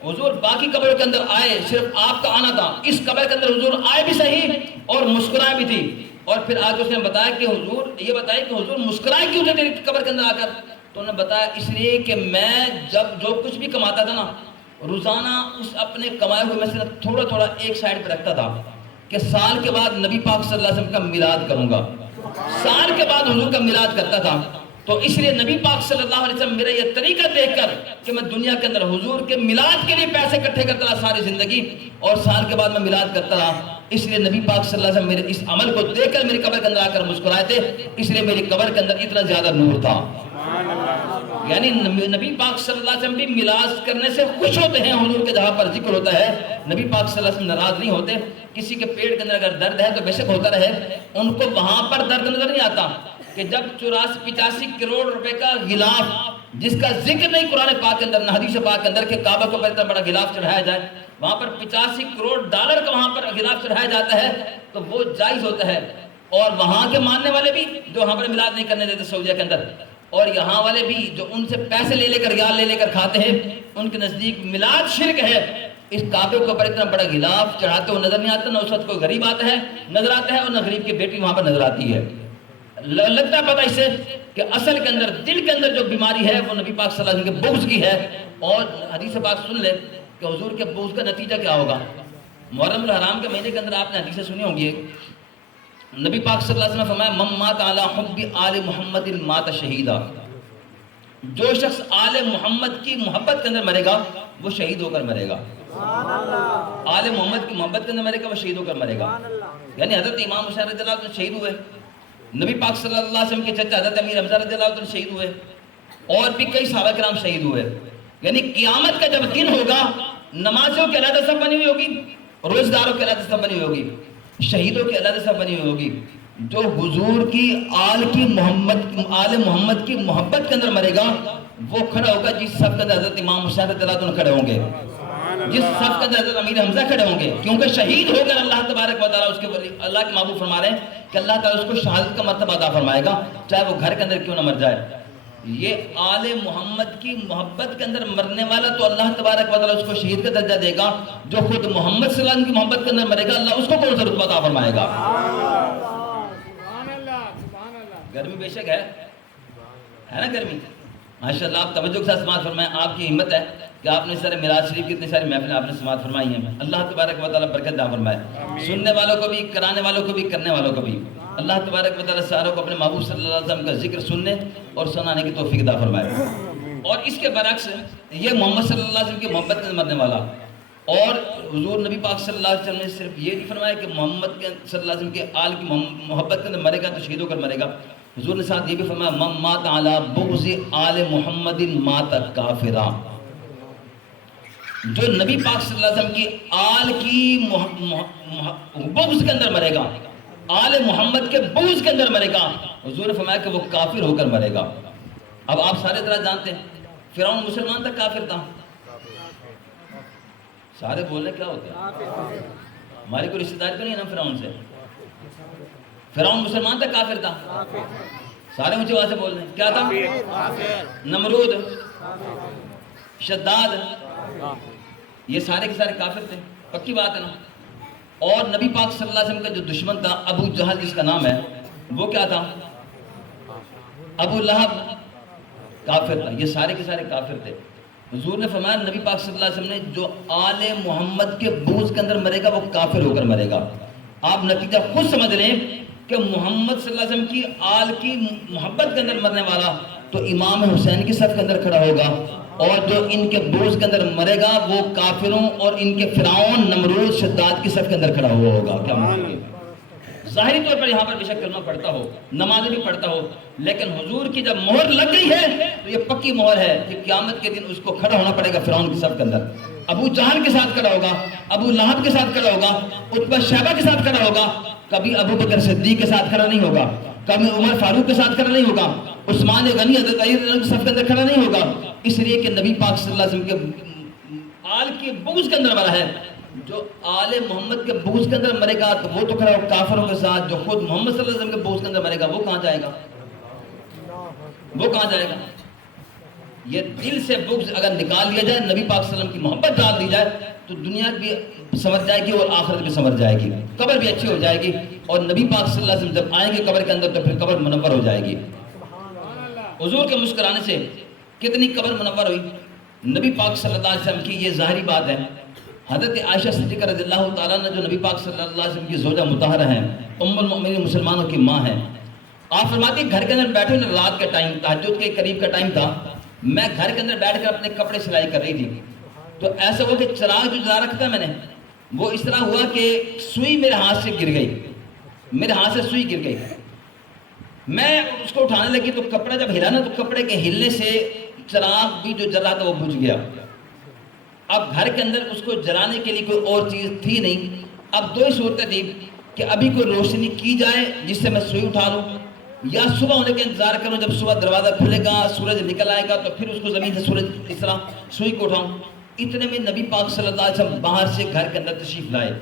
حضور باقی قبروں کے اندر آئے، صرف آپ کا آنا تھا. اس قبر کے اندر حضور آئے بھی صحیح اور مسکرائے بھی تھی. اور پھر آگے اس نے بتایا کہ حضور یہ بتائے کہ حضور مسکرائے کیوں تھے تیری قبر کے اندر آ کر؟ تو انہوں نے بتایا اس لیے کہ میں جب جو کچھ بھی کماتا تھا نا، روزانہ اس اپنے کمائے ہوئے میں سے تھوڑا تھوڑا ایک سائڈ پہ رکھتا تھا کہ سال کے بعد نبی پاک صلی اللہ علیہ وسلم کا میلاد کروں گا. سال کے بعد حضور کا میلاد کرتا تھا. تو اس لیے نبی پاک صلی اللہ علیہ وسلم میرا یہ طریقہ دیکھ کر کہ میں دنیا کے اندر حضور کے میلاد کے لیے پیسے اکٹھے کرتا رہا ساری زندگی، اور سال کے بعد میں میلاد کرتا رہا. اس لیے نبی پاک صلی اللہ علیہ وسلم میرے اس عمل کو دیکھ کر میری قبر کے اندر آ کر مسکرائے تھے. اس لیے میری قبر کے اندر اتنا زیادہ نور تھا. یعنی نبی پاک صلی اللہ علیہ وسلم بھی میلاد کرنے سے خوش ہوتے ہیں. حضور کے جہاں پر ذکر ہوتا ہے نبی پاک صلی اللہ علیہ وسلم ناراض نہیں ہوتے. کسی کے پیٹ کے اندر اگر درد ہے تو بے شک ہوتا رہے، ان کو وہاں پر درد نظر نہیں آتا کہ جب 84-85 کروڑ روپے کا غلاف جس کا ذکر نہیں قرآن پاک کے اندر نہ حدیث پاک کے اندر کہ کعبہ کو پر اتنا بڑا غلاف چڑھایا جائے، وہاں پر 85 کروڑ ڈالر کا وہاں پر غلاف چڑھایا جاتا ہے تو وہ جائز ہوتا ہے۔ اور وہاں کے ماننے والے بھی جو وہاں پر میلاد نہیں کرنے دیتے سعودیہ کے اندر، اور یہاں والے بھی جو ان سے پیسے لے کر ریال لے کر کھاتے ہیں، ان کے نزدیک میلاد شرک ہے۔ اس کعبے کے اوپر اتنا بڑا غلاف چڑھاتے ہوئے نظر نہیں آتا، نہ اس وقت کوئی غریب آتا ہے نظر آتا ہے، اور نہ غریب کی بیٹی وہاں پر نظر آتی ہے۔ لگتا ہے پتہ اس سے کہ اصل کے اندر دل کے اندر جو بیماری ہے وہ نبی پاک صلی اللہ علیہ وسلم کے بغض کی ہے۔ اور حدیث پاک سن لے کہ حضور کے بغض کا نتیجہ کیا ہوگا۔ محرم الحرام کے مہینے کے اندر آپ نے حدیثیں سنی ہوں گی، نبی پاک صلی اللہ علیہ وسلم نے فرمایا من مات علی حب آل محمد مات شہیدا، جو شخص آل محمد کی محبت کے اندر مرے گا وہ شہید ہو کر مرے گا۔ آل محمد کی محبت کے اندر مرے گا وہ شہید ہو کر مرے گا۔ یعنی حضرت امام حسین رضی اللہ عنہ شہید ہوئے، نبی پاک صلی اللہ علیہ وسلم کے چچا حضرت امیر حمزہ رضی اللہ عنہ شہید ہوئے، اور بھی کئی صحابہ کرام شہید ہوئے۔ یعنی قیامت کا جب دن ہوگا، نمازوں کی علیحدہ صف بنی ہوئی ہوگی، روزداروں کی علیحدہ صف بنی ہوئی ہوگی، شہیدوں کی علیحدہ صف بنی ہوئی ہوگی۔ جو حضور کی آل محمد کی محبت کے اندر مرے گا وہ کھڑا ہوگا جس صف کے اندر حضرت امام حسین رضی اللہ عنہ کھڑے ہوں گے، جس صف کے اندر حضرت امیر حمزہ کھڑے ہوں گے، کیونکہ شہید ہو کر اللہ تبارک و تعالیٰ اس کے اللہ کے محبوب فرما رہے ہیں کہ اللہ تعالیٰ اس کو شہادت کا مرتبہ عطا فرمائے گا، چاہے وہ گھر کے اندر کیوں نہ مر جائے۔ یہ آل محمد کی محبت کے اندر مرنے والا تو اللہ تبارک و تعالیٰ اس کو شہید کا درجہ دے گا، جو خود محمد صلی اللہ علیہ وسلم کی محبت کے اندر مرے گا اللہ اس کو کون سا رتبہ عطا فرمائے گا۔ گرمی بے شک ہے نا گرمی، ماشاءاللہ آپ توجہ کے ساتھ سماعت فرمائیں۔ آپ کی ہمت ہے کہ آپ نے سارے میراث شریف کی اتنی ساری محفلیں آپ نے سماعت فرمائی ہیں، اللہ تبارک و تعالیٰ برکت عطا فرمائے، سننے والوں کو بھی، کرانے والوں کو بھی، کرنے والوں کو بھی۔ اللہ تبارک و تعالیٰ ساروں کو اپنے محبوب صلی اللہ علیہ وسلم کا ذکر سننے اور سنانے کی توفیق عطا فرمائے۔ اور اس کے برعکس یہ محمد صلی اللہ علیہ وسلم کی محبت میں مرنے والا، اور حضور نبی پاک صلی اللہ علیہ وسلم نے صرف یہ نہیں فرمایا کہ محمد صلی اللہ علیہ وسلم کے آل کی محبت کے اندر مرے گا تو شہید ہو کر مرے گا، حضور نے ساتھ یہ بھی فرمایا من مات علی بغض آل محمد مات کافرا، جو نبی پاک صلی اللہ علیہ وسلم کی آل کی بغض کے اندر مرے گا، آل محمد کے بغض کے اندر مرے گا، حضور نے فرمایا کہ وہ کافر ہو کر مرے گا۔ اب آپ سارے طرح جانتے ہیں فرعون مسلمان تھا کافر تھا، سارے بولنے کیا ہوتے ہیں، ہماری کوئی رشتہ داری تو نہیں ہے نا فرعون سے، فرعون مسلمان تھا کافر تھا، سارے اونچے آواز سے بول رہے ہیں کیا تھا، نمرود، شداد، یہ سارے کے سارے کافر تھے، پکی بات ہے نا۔ اور نبی پاک صلی اللہ علیہ وسلم کا جو دشمن تھا ابو جہل جس کا نام ہے وہ کیا تھا، ابو لہب، کافر تھا۔ یہ سارے کے سارے کافر تھے۔ حضور نے فرمایا نبی پاک صلی اللہ علیہ وسلم نے جو آل محمد کے بغض کے اندر مرے گا وہ کافر ہو کر مرے گا۔ آپ نتیجہ خود سمجھ لیں کہ محمد صلی اللہ علیہ وسلم کی آل کی محبت کے اندر مرنے والا تو امام حسین کی صف کے اندر کھڑا ہوگا، اور جو ان کے بغض کے اندر مرے گا وہ کافروں اور ان کے فرعون، نمرود، شداد کی صف کے اندر کھڑا ہوا ہوگا۔ کیا مطلب؟ ظاہری طور پر یہاں پر بے شک کلمہ پڑھتا ہو، نماز بھی پڑھتا ہو، لیکن حضور کی جب مہر لگ گئی ہے تو یہ پکی مہر ہے کہ قیامت کے دن اس کو کھڑا ہونا پڑے گا فرعون کی صف کے اندر، ابو جہل کے ساتھ کھڑا ہوگا، ابو لہب کے ساتھ کھڑا ہوگا، عتبہ شیبہ کے ساتھ کھڑا ہوگا، کبھی ابو بکر صدیق کے ساتھ کھڑا نہیں ہوگا، کبھی عمر فاروق کے ساتھ کھڑا نہیں ہوگا، عثمان غنی حضرت علی کی صف کے اندر کھڑا نہیں ہوگا، اس لیے کہ نبی پاک صلی اللہ علیہ وسلم کے آل کے بغض کے اندر مرا ہے۔ جو آل محمد کے بغض کے اندر مرے گا تو وہ تو کھڑا ہو کافروں کے ساتھ، جو خود محمد صلی اللہ علیہ وسلم کے بغض کے اندر مرے گا وہ کہاں جائے گا، وہ کہاں جائے گا؟ یہ دل سے بغض اگر نکال لیا جائے، نبی پاک صلی اللہ علیہ وسلم کی محبت ڈال دی جائے تو دنیا بھی سمجھ جائے گی اور آخرت بھی سمجھ جائے گی، قبر بھی اچھی ہو جائے گی، اور نبی پاک صلی اللہ علیہ وسلم جب آئیں گے قبر کے اندر تو پھر قبر منور ہو جائے گی۔ حضور کے مسکرانے سے کتنی قبر منور ہوئی۔ نبی پاک صلی اللہ علیہ وسلم کی یہ ظاہری بات ہے، حضرت عائشہ صدیقہ رضی اللہ تعالیٰ عنہ جو نبی پاک صلی اللہ علیہ وسلم کی زوجہ مطہرہ ہیں، ام المؤمنین مسلمانوں کی ماں ہیں، آپ فرماتی ہیں گھر کے اندر بیٹھے ہوئے رات کے ٹائم، تہجد کے قریب کا ٹائم تھا، میں گھر کے اندر بیٹھ کر اپنے کپڑے سلائی کر رہی تھی، تو ایسا ہوا کہ چراغ جو جلا رکھا تھا میں نے وہ اس طرح ہوا کہ سوئی میرے ہاتھ سے گر گئی، میرے ہاتھ سے سوئی گر گئی، میں اس کو اٹھانے لگی تو کپڑا جب ہلا نا تو کپڑے کے ہلنے سے چراغ بھی جو جل رہا تھا وہ بجھ گیا۔ اب گھر کے اندر اس کو جلانے کے لیے کوئی اور چیز تھی نہیں، اب دو ہی صورتیں تھی کہ ابھی کوئی روشنی کی جائے جس سے میں سوئی اٹھا لوں، یا صبح ہونے کا انتظار کروں، جب صبح دروازہ کھلے گا سورج نکل آئے گا تو پھر اس کو زمین سے سورج اس طرح سوئی کو اٹھاؤں. اتنے میں نبی پاک صلی اللہ علیہ وسلم باہر سے گھر کے اندر تشریف لائے.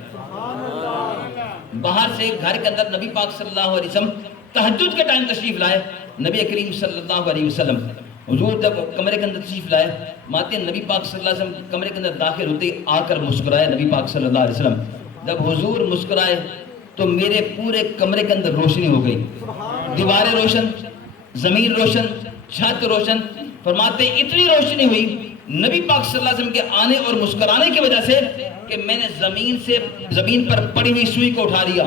باہر سے گھر کے اندر نبی پاک صلی اللہ علیہ وسلم تہجد کے ٹائم تشریف لائے. نبی کریم صلی اللہ علیہ وسلم حضور جب کمرے کے اندر تشریف لائے، ماتے نبی پاک صلی اللہ علیہ وسلم کمرے کے اندر داخل ہوتے آ کر مسکرائے. نبی پاک صلی اللہ علیہ وسلم جب حضور مسکرائے تو میرے پورے کمرے کے اندر روشنی ہو گئی. دیواریں روشن، زمین روشن، چھت روشن. فرماتے اتنی روشنی ہوئی نبی پاک صلی اللہ علیہ وسلم کے آنے اور مسکرانے کی وجہ سے کہ میں نے زمین پر پڑی ہوئی سوئی کو اٹھا لیا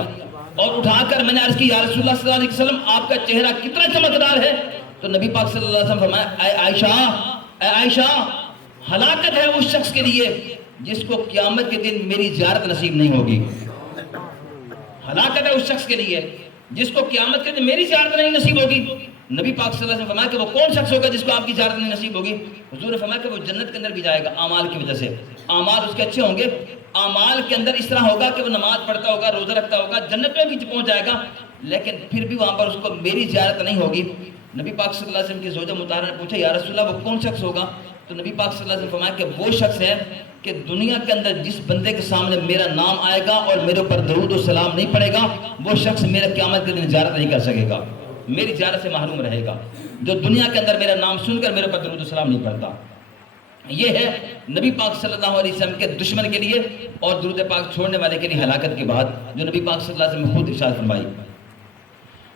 اور اٹھا کر میں نے عرض کی یا رسول اللہ صلی اللہ علیہ وسلم آپ کا چہرہ کتنا چمکدار ہے. تو نبی پاک صلی اللہ علیہ وسلم فرمایا اے عائشہ ہلاکت ہے اس شخص کے لیے جس کو قیامت کے دن میری زیارت نصیب نہیں ہوگی. ہلاکت ہے اس شخص کے لیے جس کو قیامت کے دن میری زیارت نہیں نصیب ہوگی. نبی پاک صلی اللہ علیہ وسلم فرمایا کہ وہ کون شخص ہوگا جس کو آپ کی زیارت نہیں نصیب ہوگی؟ حضور نے فرمایا کہ وہ جنت کے اندر بھی جائے گا اعمال کی وجہ سے. اعمال اس کے اچھے ہوں گے، اعمال کے اندر اس طرح ہوگا کہ وہ نماز پڑھتا ہوگا، روزہ رکھتا ہوگا، جنت میں بھی پہنچ جائے گا، لیکن پھر بھی وہاں پر اس کو میری زیارت نہیں ہوگی. نبی پاک صلی اللہ علیہ وسلم کی زوجہ مطہرہ نے پوچھا یا رسول اللہ وہ کون شخص ہوگا؟ تو نبی پاک صلی اللہ علیہ وسلم فرمایا کہ وہ شخص ہے کہ دنیا کے اندر جس بندے کے سامنے میرا نام آئے گا اور میرے اوپر درود و سلام نہیں پڑے گا وہ شخص میرا قیامت کے دن زیارت نہیں کر سکے گا، میری زیارت سے محروم رہے گا. جو دنیا کے اندر میرا نام سن کر میرے اوپر درود و سلام نہیں پڑتا. یہ ہے نبی پاک صلی اللہ علیہ وسلم کے دشمن کے لیے اور درود پاک چھوڑنے والے کے لیے ہلاکت کی بات جو نبی پاک صلی اللہ علیہ وسلم نے خود ارشاد فرمائی.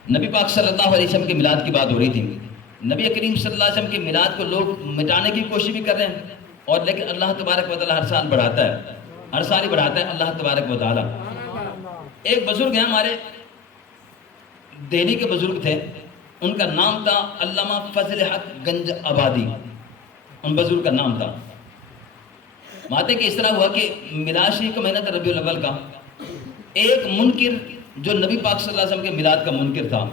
نبی پاک صلی اللہ علیہ وسلم کے میلاد کی بات ہو رہی تھی. نبی کریم صلی اللہ علیہ وسلم کے میلاد کو لوگ مٹانے کی کوشش بھی کر رہے ہیں اور لیکن اللہ تبارک و تعالیٰ ہر سال بڑھاتا ہے، ہر سال ہی بڑھاتا ہے اللہ تبارک و تعالیٰ. ایک بزرگ ہیں ہمارے دہلی کے بزرگ تھے، ان کا نام تھا علامہ فضل حق گنج آبادی، ان بزرگ کا نام تھا. بات ہے کہ اس طرح ہوا کہ میلاد شریف کا مہینہ تھا ربیع الاول کا. ایک منکر جو نبی پاک صلی اللہ علیہ وسلم کے میلاد کا منکر تھا،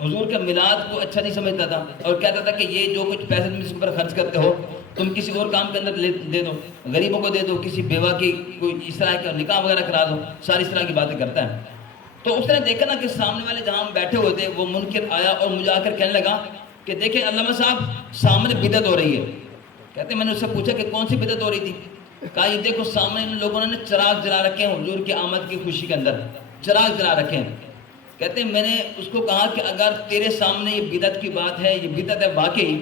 حضور کا میلاد کو اچھا نہیں سمجھتا تھا اور کہتا تھا کہ یہ جو کچھ پیسے تم اس پر خرچ کرتے ہو تم کسی اور کام کے اندر دے دو، غریبوں کو دے دو، کسی بیوہ کی کوئی اس طرح کا نکاح وغیرہ کرا دو، ساری اس طرح کی باتیں کرتا ہے. تو اس نے دیکھا نا کہ سامنے والے جہاں ہم بیٹھے ہوئے تھے وہ منکر آیا اور مجھے آ کر کہنے لگا کہ دیکھیں علامہ صاحب سامنے بدعت ہو رہی ہے. کہتے میں نے اس سے پوچھا کہ کون سی بدعت ہو رہی تھی؟ کہا یہ دیکھو سامنے ان لوگوں نے چراغ جلا رکھے ہیں حضور کی آمد کی خوشی کے اندر، چراغ جلا رکھے ہیں. کہتے ہیں میں نے اس کو کہا کہ اگر تیرے سامنے یہ بدعت کی بات ہے، یہ بدعت ہے واقعی،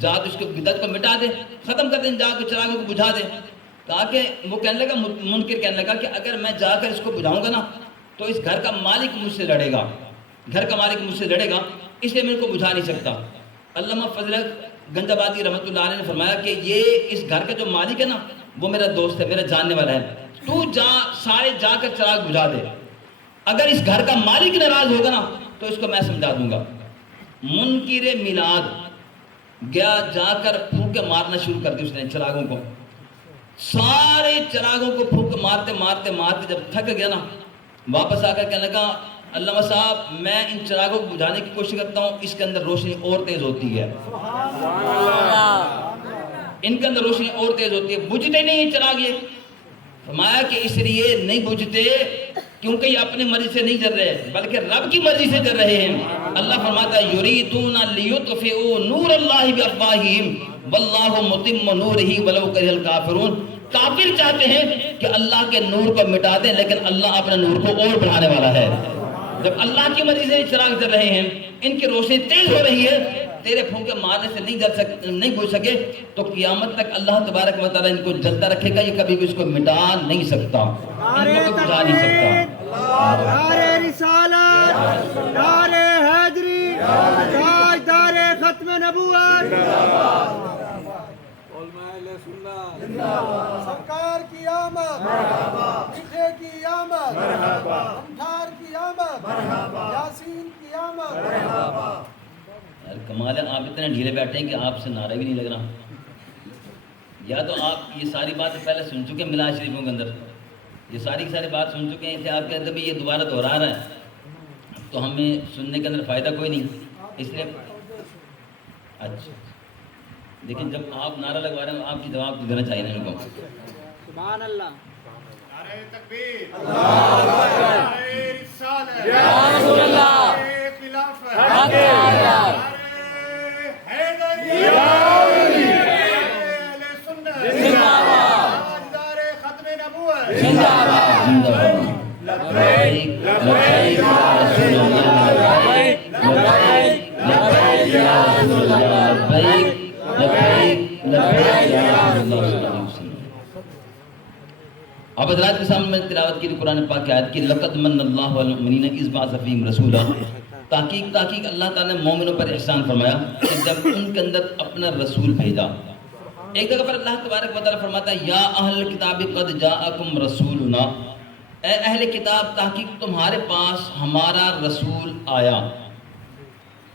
جا تو اس کو بدعت کو مٹا دے، ختم کر دیں، جا کے چراغوں کو بجھا دے. کہا کہ وہ کہنے لگا منکر کہنے لگا کہ اگر میں جا کر اس کو بجھاؤں گا نا تو اس گھر کا مالک مجھ سے لڑے گا، گھر کا مالک مجھ سے لڑے گا، اس لیے میں ان کو بجھا نہیں سکتا. علامہ فضل گنج آبادی رحمۃ اللہ علیہ نے فرمایا کہ یہ اس گھر کا جو مالک ہے نا وہ میرا دوست ہے، میرا جاننے والا ہے، تو جا سارے جا کر چراغ بجھا دے. اگر اس گھر کا مالک ناراض ہوگا نا تو اس کو میں سمجھا دوں گا. منکر میلاد گیا، جا کر پھونکے مارنا شروع کر دی اس نے چراغوں کو. سارے چراغوں کو پھونک مارتے مارتے مارتے جب تھک گیا نا واپس آ کر کہنے لگا علامہ صاحب میں ان چراغوں کو بجھانے کی کوشش کرتا ہوں، اس کے اندر روشنی اور تیز ہوتی ہے، ان کے اندر روشنی اور تیز ہوتی ہے، بجھتے نہیں ہیں چراغ. یہ فرمایا کہ اس لیے نہیں بجھتے کیونکہ یہ اپنی مرضی سے نہیں جل رہے بلکہ رب کی مرضی سے جل رہے ہیں. اللہ فرماتا ہے یریدون لیطفئوا نور اللہ بافواہہم واللہ متم نورہ ولو کرہ الکافرون. کافر چاہتے ہیں کہ اللہ کے نور کو مٹا دیں لیکن اللہ اپنے نور کو اور بڑھانے والا ہے. جب اللہ کی مرضی سے چراغ جل رہے ہیں، ان کی روشنی تیز ہو رہی ہے، تیرے پھونکے مارنے سے نہیں بجھ سکے تو قیامت تک اللہ تبارک و تعالیٰ ان کو جلتا رکھے گا، یہ کبھی بھی اس کو مٹا نہیں سکتا، ان کو کوئی بجھا نہیں سکتا. نعرہ رسالت، نعرہ حیدری، تاجدار ختم نبوت، سرکار کی آمد، میٹھے کی آمد، ہمدھار کی آمد، یاسین کی آمد. کمال ہے آپ اتنے ڈھیلے بیٹھے ہیں کہ آپ سے نعرہ بھی نہیں لگ رہا. یا تو آپ یہ ساری باتیں پہلے سن چکے ہیں میلاد شریفوں کے اندر، یہ ساری کی ساری بات سن چکے ہیں کہ آپ کہتے ہیں یہ دوبارہ دہرا رہا ہے تو ہمیں سننے کے اندر فائدہ کوئی نہیں، اس لیے اچھا. لیکن جب آپ نعرہ لگوا رہے ہیں آپ کی جواب دینا چاہیے ان کو. سبحان اللہ، نعرہ تکبیر، نعرہ رسالت، یا رسول اللہ، خلافت. اب حضرات کے سامنے میں تلاوت کی قرآن پاک کی آیت کی لقد من اللہ علی المؤمنین اذ بعث فیہم رسولا. تحقیق اللہ تعالیٰ نے مومنوں پر احسان فرمایا کہ جب ان کے اندر اپنا رسول بھیجا. ایک جگہ پر اللہ تبارک و تعالیٰ فرماتا ہے یا اہل الکتاب قد جاءکم رسولنا، اے اہل کتاب تحقیق تمہارے پاس ہمارا رسول آیا.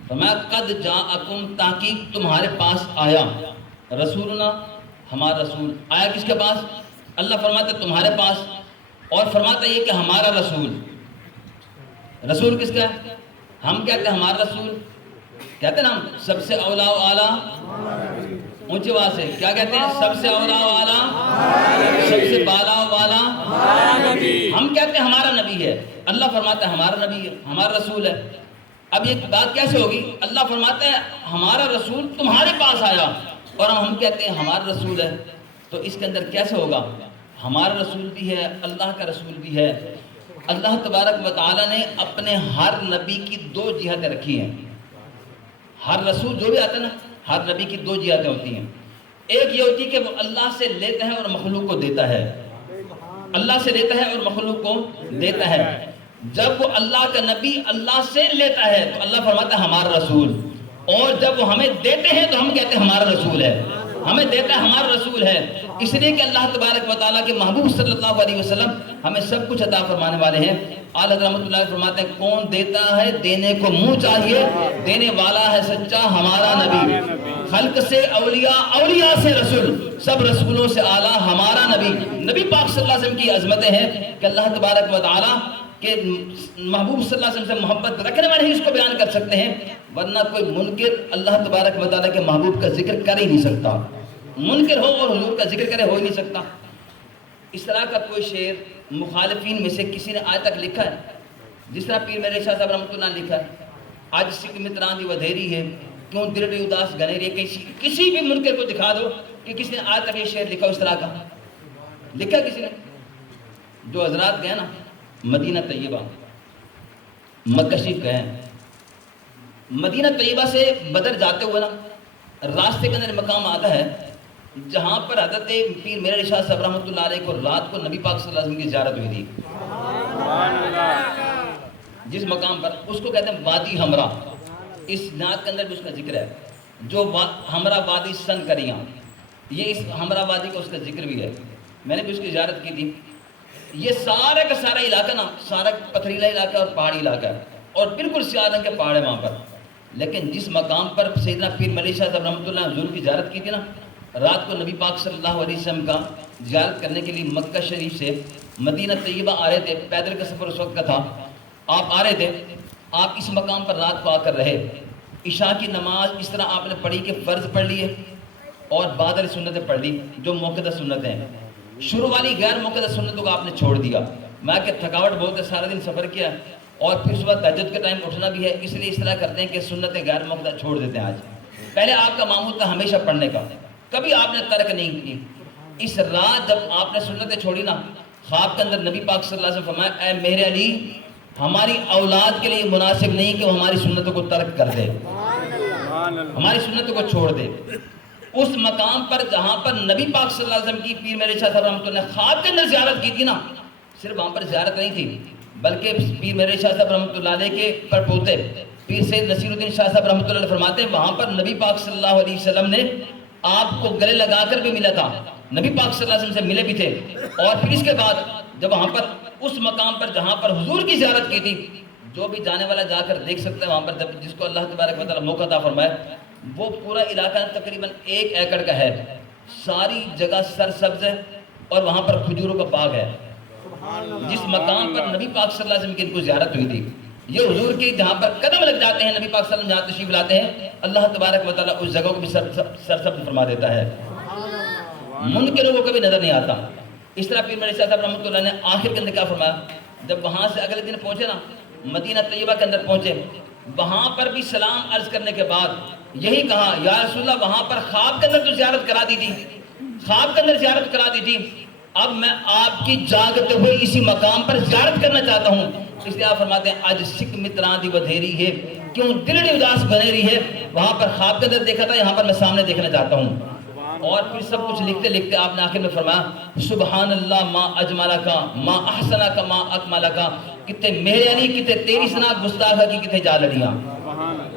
فرمایا قد جاءکم تحقیق تمہارے پاس آیا، رسولنا ہمارا رسول آیا کس کے پاس؟ اللہ فرماتا ہے تمہارے پاس، اور فرماتا یہ کہ ہمارا رسول. رسول کس کا ہے؟ ہم کہتے ہیں ہمارا رسول، کہتے ہیں نا ہم سب سے اولا و اعلیٰ، اونچی آواز سے کیا کہتے ہیں؟ سب سے اولا و اعلیٰ، سب سے بالا و بالا ہم کہتے ہیں ہمارا نبی ہے. اللہ فرماتا ہے ہمارا نبی ہے، ہمارا رسول ہے. اب یہ بات کیسے ہوگی؟ اللہ فرماتا ہے ہمارا رسول تمہارے پاس آیا اور ہم کہتے ہیں ہمارا رسول ہے. تو اس کے اندر کیسے ہوگا؟ ہمارا رسول بھی ہے، اللہ کا رسول بھی ہے. اللہ تبارک و تعالیٰ نے اپنے ہر نبی کی دو جہتیں رکھی ہیں. ہر رسول جو بھی آتا ہے نا، ہر نبی کی دو جہتیں ہوتی ہیں. ایک یہ ہوتی ہے کہ وہ اللہ سے لیتا ہے اور مخلوق کو دیتا ہے. اللہ سے لیتا ہے اور مخلوق کو دیتا ہے. جب وہ اللہ کا نبی اللہ سے لیتا ہے تو اللہ فرماتا ہے ہمارا رسول، اور جب وہ ہمیں دیتے ہیں تو ہم کہتے ہیں ہمارا رسول ہے. ہمیں دیتا ہے ہمارا رسول ہے، اس لیے کہ اللہ تبارک و تعالیٰ کے محبوب صلی اللہ علیہ وسلم ہمیں سب کچھ عطا فرمانے والے ہیں. اعلیٰ حضرت رحمۃ اللہ فرماتے ہیں کون دیتا ہے دینے کو منہ چاہیے، دینے والا ہے سچا ہمارا نبی. خلق سے اولیاء، اولیاء سے رسول، سب رسولوں سے اعلیٰ ہمارا نبی. نبی پاک صلی اللہ علیہ وسلم کی عظمتیں ہیں کہ اللہ تبارک و تعالیٰ کہ محبوب صلی اللہ علیہ وسلم سے محبت رکھنے والے ہی اس کو بیان کر سکتے ہیں، ورنہ کوئی منکر اللہ تبارک و تعالیٰ کے محبوب کا ذکر کر ہی نہیں سکتا. منکر ہو اور حضور کا ذکر کرے ہو ہی نہیں سکتا. اس طرح کا کوئی شعر مخالفین میں سے کسی نے آج تک لکھا ہے؟ جس طرح پیر میرے شاہ صاحب رحمۃ اللہ نے لکھا ہے آج سکھ متران دی ودھیری ہے کیوں دل اداس گنیری ہے. کسی بھی منکر کو دکھا دو کہ کسی نے آج تک یہ شعر لکھا اس طرح کا لکھا کسی نے؟ جو حضرات گئے نا مدینہ طیبہ، مکہ شریف گئے، مدینہ طیبہ سے بدر جاتے ہوئے نا راستے کے اندر مقام آتا ہے جہاں پر حضرت پیر میرے شاہ صاحب رحمۃ اللہ علیہ کو رات کو نبی پاک صلی اللہ علیہ وسلم کی زیارت ہوئی تھی. جس مقام پر اس کو کہتے ہیں وادی ہمرا. اس نعت کے اندر بھی اس کا ذکر ہے، جو ہمرا وادی سن کریاں، یہ اس ہمرا وادی کا اس کا ذکر بھی ہے. میں نے بھی اس کی زیارت کی تھی. یہ سارا کا سارا علاقہ نا سارا پتھریلا علاقہ اور پہاڑی علاقہ ہے اور بالکل سیاہ رنگ کے پہاڑ ہے وہاں پر. لیکن جس مقام پر سیدنا پیر ملی شاہ صاحب رحمۃ اللہ حضور کی زیارت کی تھی نا، رات کو نبی پاک صلی اللہ علیہ وسلم کا زیارت کرنے کے لیے مکہ شریف سے مدینہ طیبہ آ رہے تھے. پیدل کا سفر اس وقت کا تھا. آپ آ رہے تھے، آپ اس مقام پر رات کو آ کر رہے. عشاء کی نماز اس طرح آپ نے پڑھی کہ فرض پڑھ لیے اور بعد والی سنتیں پڑھ لی جو موقع سنتیں ہیں. شروع والی غیر موقع سنتوں کو آپ نے چھوڑ دیا. میں کہ تھکاوٹ بہت ہے، سارا دن سفر کیا اور پھر صبح تہجد کے ٹائم اٹھنا بھی ہے، اس لیے اس طرح کرتے ہیں کہ سنتیں غیر موقع چھوڑ دیتے ہیں. آج پہلے آپ کا معمول تھا ہمیشہ پڑھنے کا، کبھی آپ نے ترک نہیں کی. اس رات جب آپ نے سنتیں چھوڑی نا، خواب کے اندر نبی پاک صلی اللہ علیہ وسلم فرمایا اے میرے علی، ہماری اولاد کے لیے مناسب نہیں کہ وہ ہماری سنتوں کو ترک کر دے، ہماری سنتوں کو چھوڑ دے. اس مقام پر جہاں پر نبی پاک صلی اللہ علیہ وسلم کی پیر میرے شاہ صاحب رحمۃ اللہ نے خواب کے اندر زیارت کی تھی نا، صرف وہاں پر زیارت نہیں تھی بلکہ پیر میرے شاہ صاحب رحمۃ اللہ علیہ کے پڑپوتے پیر سید نصیر الدین شاہ صاحب رحمۃ اللہ علیہ فرماتے ہیں وہاں پر نبی پاک صلی اللہ علیہ وسلم نے آپ کو گلے لگا کر بھی ملا تھا، نبی پاک صلی اللہ علیہ وسلم سے ملے بھی تھے. اور پھر اس کے بعد جب وہاں پر اس مقام پر جہاں پر حضور کی زیارت کی تھی، جو بھی جانے والا جا کر دیکھ سکتا ہے وہاں پر، جب جس کو اللہ تبارک و تعالیٰ موقع عطا فرمائے، وہ پورا علاقہ تقریباً 1 ایکڑ کا ہے. ساری جگہ سرسبز ہے اور وہاں پر کھجوروں کا باغ ہے. جس مقام پر نبی پاک صلی اللہ علیہ وسلم کی ان کو زیارت ہوئی تھی، یہ حضور کے جہاں پر قدم لگ جاتے ہیں نبی پاک صلی اللہ علیہ وسلم جہاں تشریف لاتے ہیں، اللہ تبارک و تعالیٰ اس جگہ کو بھی سرسبز فرما دیتا ہے، منکروں کو کبھی نظر نہیں آتا. اس طرح پیر میرے شاہ صاحب رحمۃ اللہ نے آخر کے اندر کیا فرمایا، جب وہاں سے اگلے دن پہنچے نا مدینہ طیبہ کے اندر پہنچے، وہاں پر بھی سلام عرض کرنے کے بعد یہی کہا یا رسول اللہ وہاں پر خواب کے اندر تو زیارت کرا دی تھی، خواب کے اندر زیارت کرا دی تھی، اب میں آپ کی جاگتے ہوئے اسی مقام پر زیارت کرنا چاہتا ہوں. اس لیے آپ فرماتے ہیں آج سکھ متران دی ودھیری ہے کیوں دل اداس بنیری ہے. وہاں پر خواب کے اندر دیکھا تھا، یہاں پر میں سامنے دیکھنا چاہتا ہوں. اور پھر سب کچھ لکھتے لکھتے آپ نے آخر میں فرمایا سبحان اللہ ما اجمالہ کا ما احسنہ کا ما اکمالہ کا، کتنے میرے علی کتنے تیری سنا گستاخہ کی کتنے جالڑیاں۔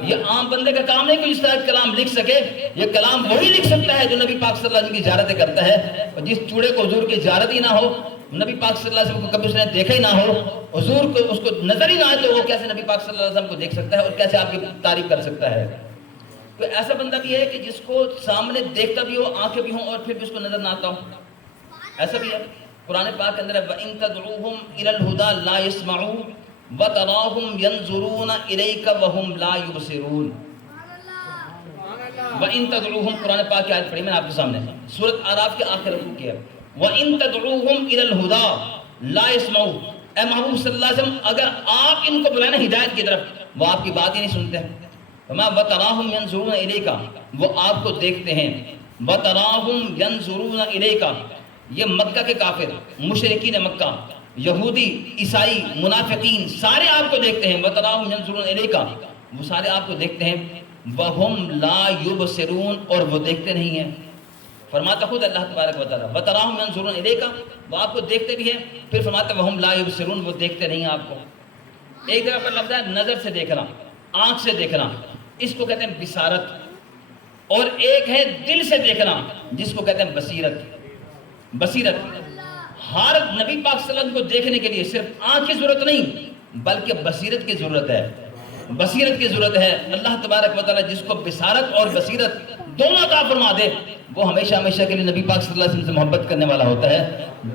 یہ عام بندے کا کام نہیں کوئی اس طرح کلام لکھ سکے، یہ کلام وہی لکھ سکتا ہے جو نبی پاک صلی اللہ علیہ وسلم کی زیارتیں کرتا ہے، اور جس چوڑے کو حضور کی زیارت ہی نہ ہو، نبی پاک صلی اللہ علیہ وسلم کو کبھی اس نے دیکھا ہی نہ ہو، حضور کو اس کو نظر ہی نہ آئے، تو وہ کیسے نبی پاک صلی اللہ علیہ وسلم کو دیکھ سکتا ہے اور کیسے آپ کی تعریف کر سکتا ہے؟ تو ایسا بندہ بھی ہے کہ جس کو سامنے دیکھتا بھی ہو، آنکھیں بھی ہوں، اور پھر بھی اس کو نظر نہ آتا ہو، ایسا بھی ہے۔ قرآن پاک کے اندر ہے وَإِن تَدْعُوهُمْ إِلَى الْهُدَى لَا يَسْمَعُوا وَتَرَاهُمْ يَنْظُرُونَ إِلَيْكَ وَهُمْ لَا يُبْصِرُونَ۔ وَإِن تَدْعُوهُمْ قرآن پاک کی آیت پڑھی میں نے آپ کے سامنے، سورۃ اعراف کے آخر رکوع کی ہے، وَإِن تَدْعُوهُمْ إِلَى الْهُدَى لَا يَسْمَعُوا۔ اے محبوب صلی اللہ علیہ وسلم اگر آپ ان کو بلائیں نا ہدایت کی طرف، وہ آپ کی بات ہی نہیں سنتے ہیں۔ وَتَرَاهُمْ يَنْظُرُونَ إِلَيْكَ، وہ آپ کو دیکھتے ہیں، وَتَرَاهُمْ يَنْظُرُونَ إِلَيْكَ، یہ مکہ کے کافر، مشرکین مکہ، یہودی، عیسائی، منافقین، سارے آپ کو دیکھتے ہیں، وَتَرَاهُمْ يَنْظُرُونَ إِلَيْكَ، وہ سارے آپ کو دیکھتے ہیں، وَهُمْ لَا يُبْصِرُونَ، اور وہ دیکھتے نہیں ہیں۔ فرماتا خود اللہ تبارک و تعالیٰ وَتَرَاهُمْ يَنْظُرُونَ إِلَيْكَ، وہ آپ کو دیکھتے بھی ہیں، پھر فرماتا وَهُمْ لَا يُبْصِرُونَ، وہ دیکھتے نہیں ہیں آپ کو۔ ایک جگہ پر لفظ ہے نظر سے دیکھنا، آنکھ سے دیکھنا، اس کو کہتے ہیں بصارت، اور ایک ہے دل سے دیکھنا جس کو کہتے ہیں بصیرت۔ بصیرت ہر نبی پاک صلی اللہ علیہ وسلم کو دیکھنے کے لیے صرف آنکھ کی ضرورت نہیں بلکہ بصیرت کی ضرورت ہے، بصیرت کی ضرورت ہے۔ اللہ تبارک و تعالیٰ جس کو بصارت اور بصیرت دونوں عطا فرما دے، وہ ہمیشہ ہمیشہ کے لیے نبی پاک صلی اللہ علیہ وسلم سے محبت کرنے والا ہوتا ہے۔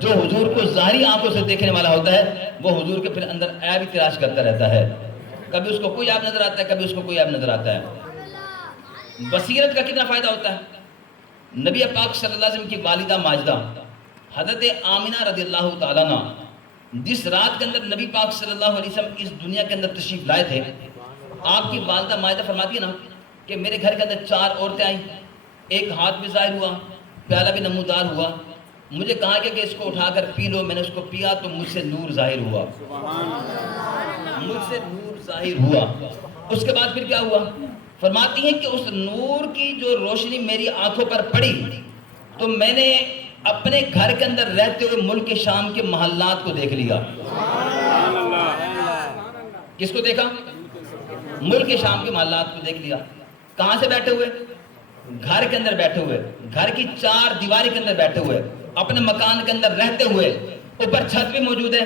جو حضور کو ظاہری آنکھوں سے دیکھنے والا ہوتا ہے، وہ حضور کے پھر اندر عیب ہی تلاش کرتا رہتا ہے، کبھی اس کو کوئی عیب نظر آتا ہے، کبھی اس کو کوئی عیب نظر آتا ہے۔ بصیرت کا کتنا فائدہ ہوتا ہے؟ نبی پاک صلی اللہ علیہ وسلم کی والدہ ماجدہ حضرت آمنہ رضی اللہ تعالیٰ عنہ، جس رات کے اندر نبی پاک صلی اللہ علیہ وسلم اس دنیا کے اندر تشریف لائے تھے، آپ کی والدہ ماجدہ فرماتی ہے نا کہ میرے گھر کے اندر 4 عورتیں آئیں، ایک ہاتھ بھی ظاہر ہوا، پیالہ بھی نمودار ہوا، مجھے کہا گیا کہ اس کو اٹھا کر پی لو، میں نے اس کو پیا تو مجھ سے نور ظاہر ہوا، مجھ سے نور ظاہر ہوا۔ اس کے بعد پھر کیا ہوا؟ فرماتی ہیں کہ اس نور کی جو روشنی میری آنکھوں پر پڑی تو میں نے اپنے گھر کے اندر رہتے ہوئے ملک شام کے محلات کو دیکھ لیا۔ کس کو دیکھا؟ ملک شام کے محلات کو دیکھ لیا۔ کہاں سے بیٹھے ہوئے؟ گھر کے اندر بیٹھے ہوئے، گھر کی 4 دیواری کے اندر بیٹھے ہوئے، اپنے مکان کے اندر رہتے ہوئے، اوپر چھت بھی موجود ہے،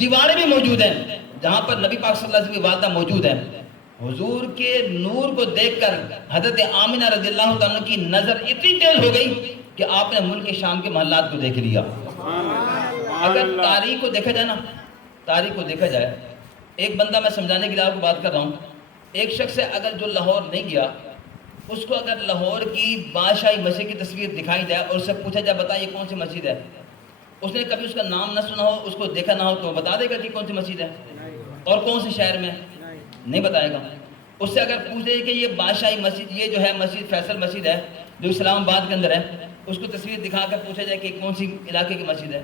دیواریں بھی موجود ہیں، جہاں پر نبی پاک صلی اللہ علیہ وسلم کی والدہ موجود ہیں۔ حضور کے نور کو دیکھ کر حضرت آمنہ رضی اللہ تعالیٰ کی نظر اتنی تیز ہو گئی کہ آپ نے ملک شام کے محلات کو دیکھ لیا۔ اگر تاریخ کو دیکھا جائے نا، تاریخ کو دیکھا جائے، ایک بندہ میں سمجھانے کے لیے آپ کو بات کر رہا ہوں، ایک شخص ہے اگر جو لاہور نہیں گیا، اس کو اگر لاہور کی بادشاہی مسجد کی تصویر دکھائی جائے اور اس سے پوچھا جائے بتا یہ کون سی مسجد ہے، اس نے کبھی اس کا نام نہ سنا ہو، اس کو دیکھا نہ ہو، تو بتا دے گا کہ کون سی مسجد ہے اور کون سے شہر میں؟ نہیں بتائے گا۔ اس سے اگر پوچھے کہ یہ بادشاہی مسجد، یہ جو ہے مسجد فیصل مسجد ہے جو اسلام آباد کے اندر ہے، اس کو تصویر دکھا کر پوچھا جائے کہ کون سی علاقے کی مسجد ہے۔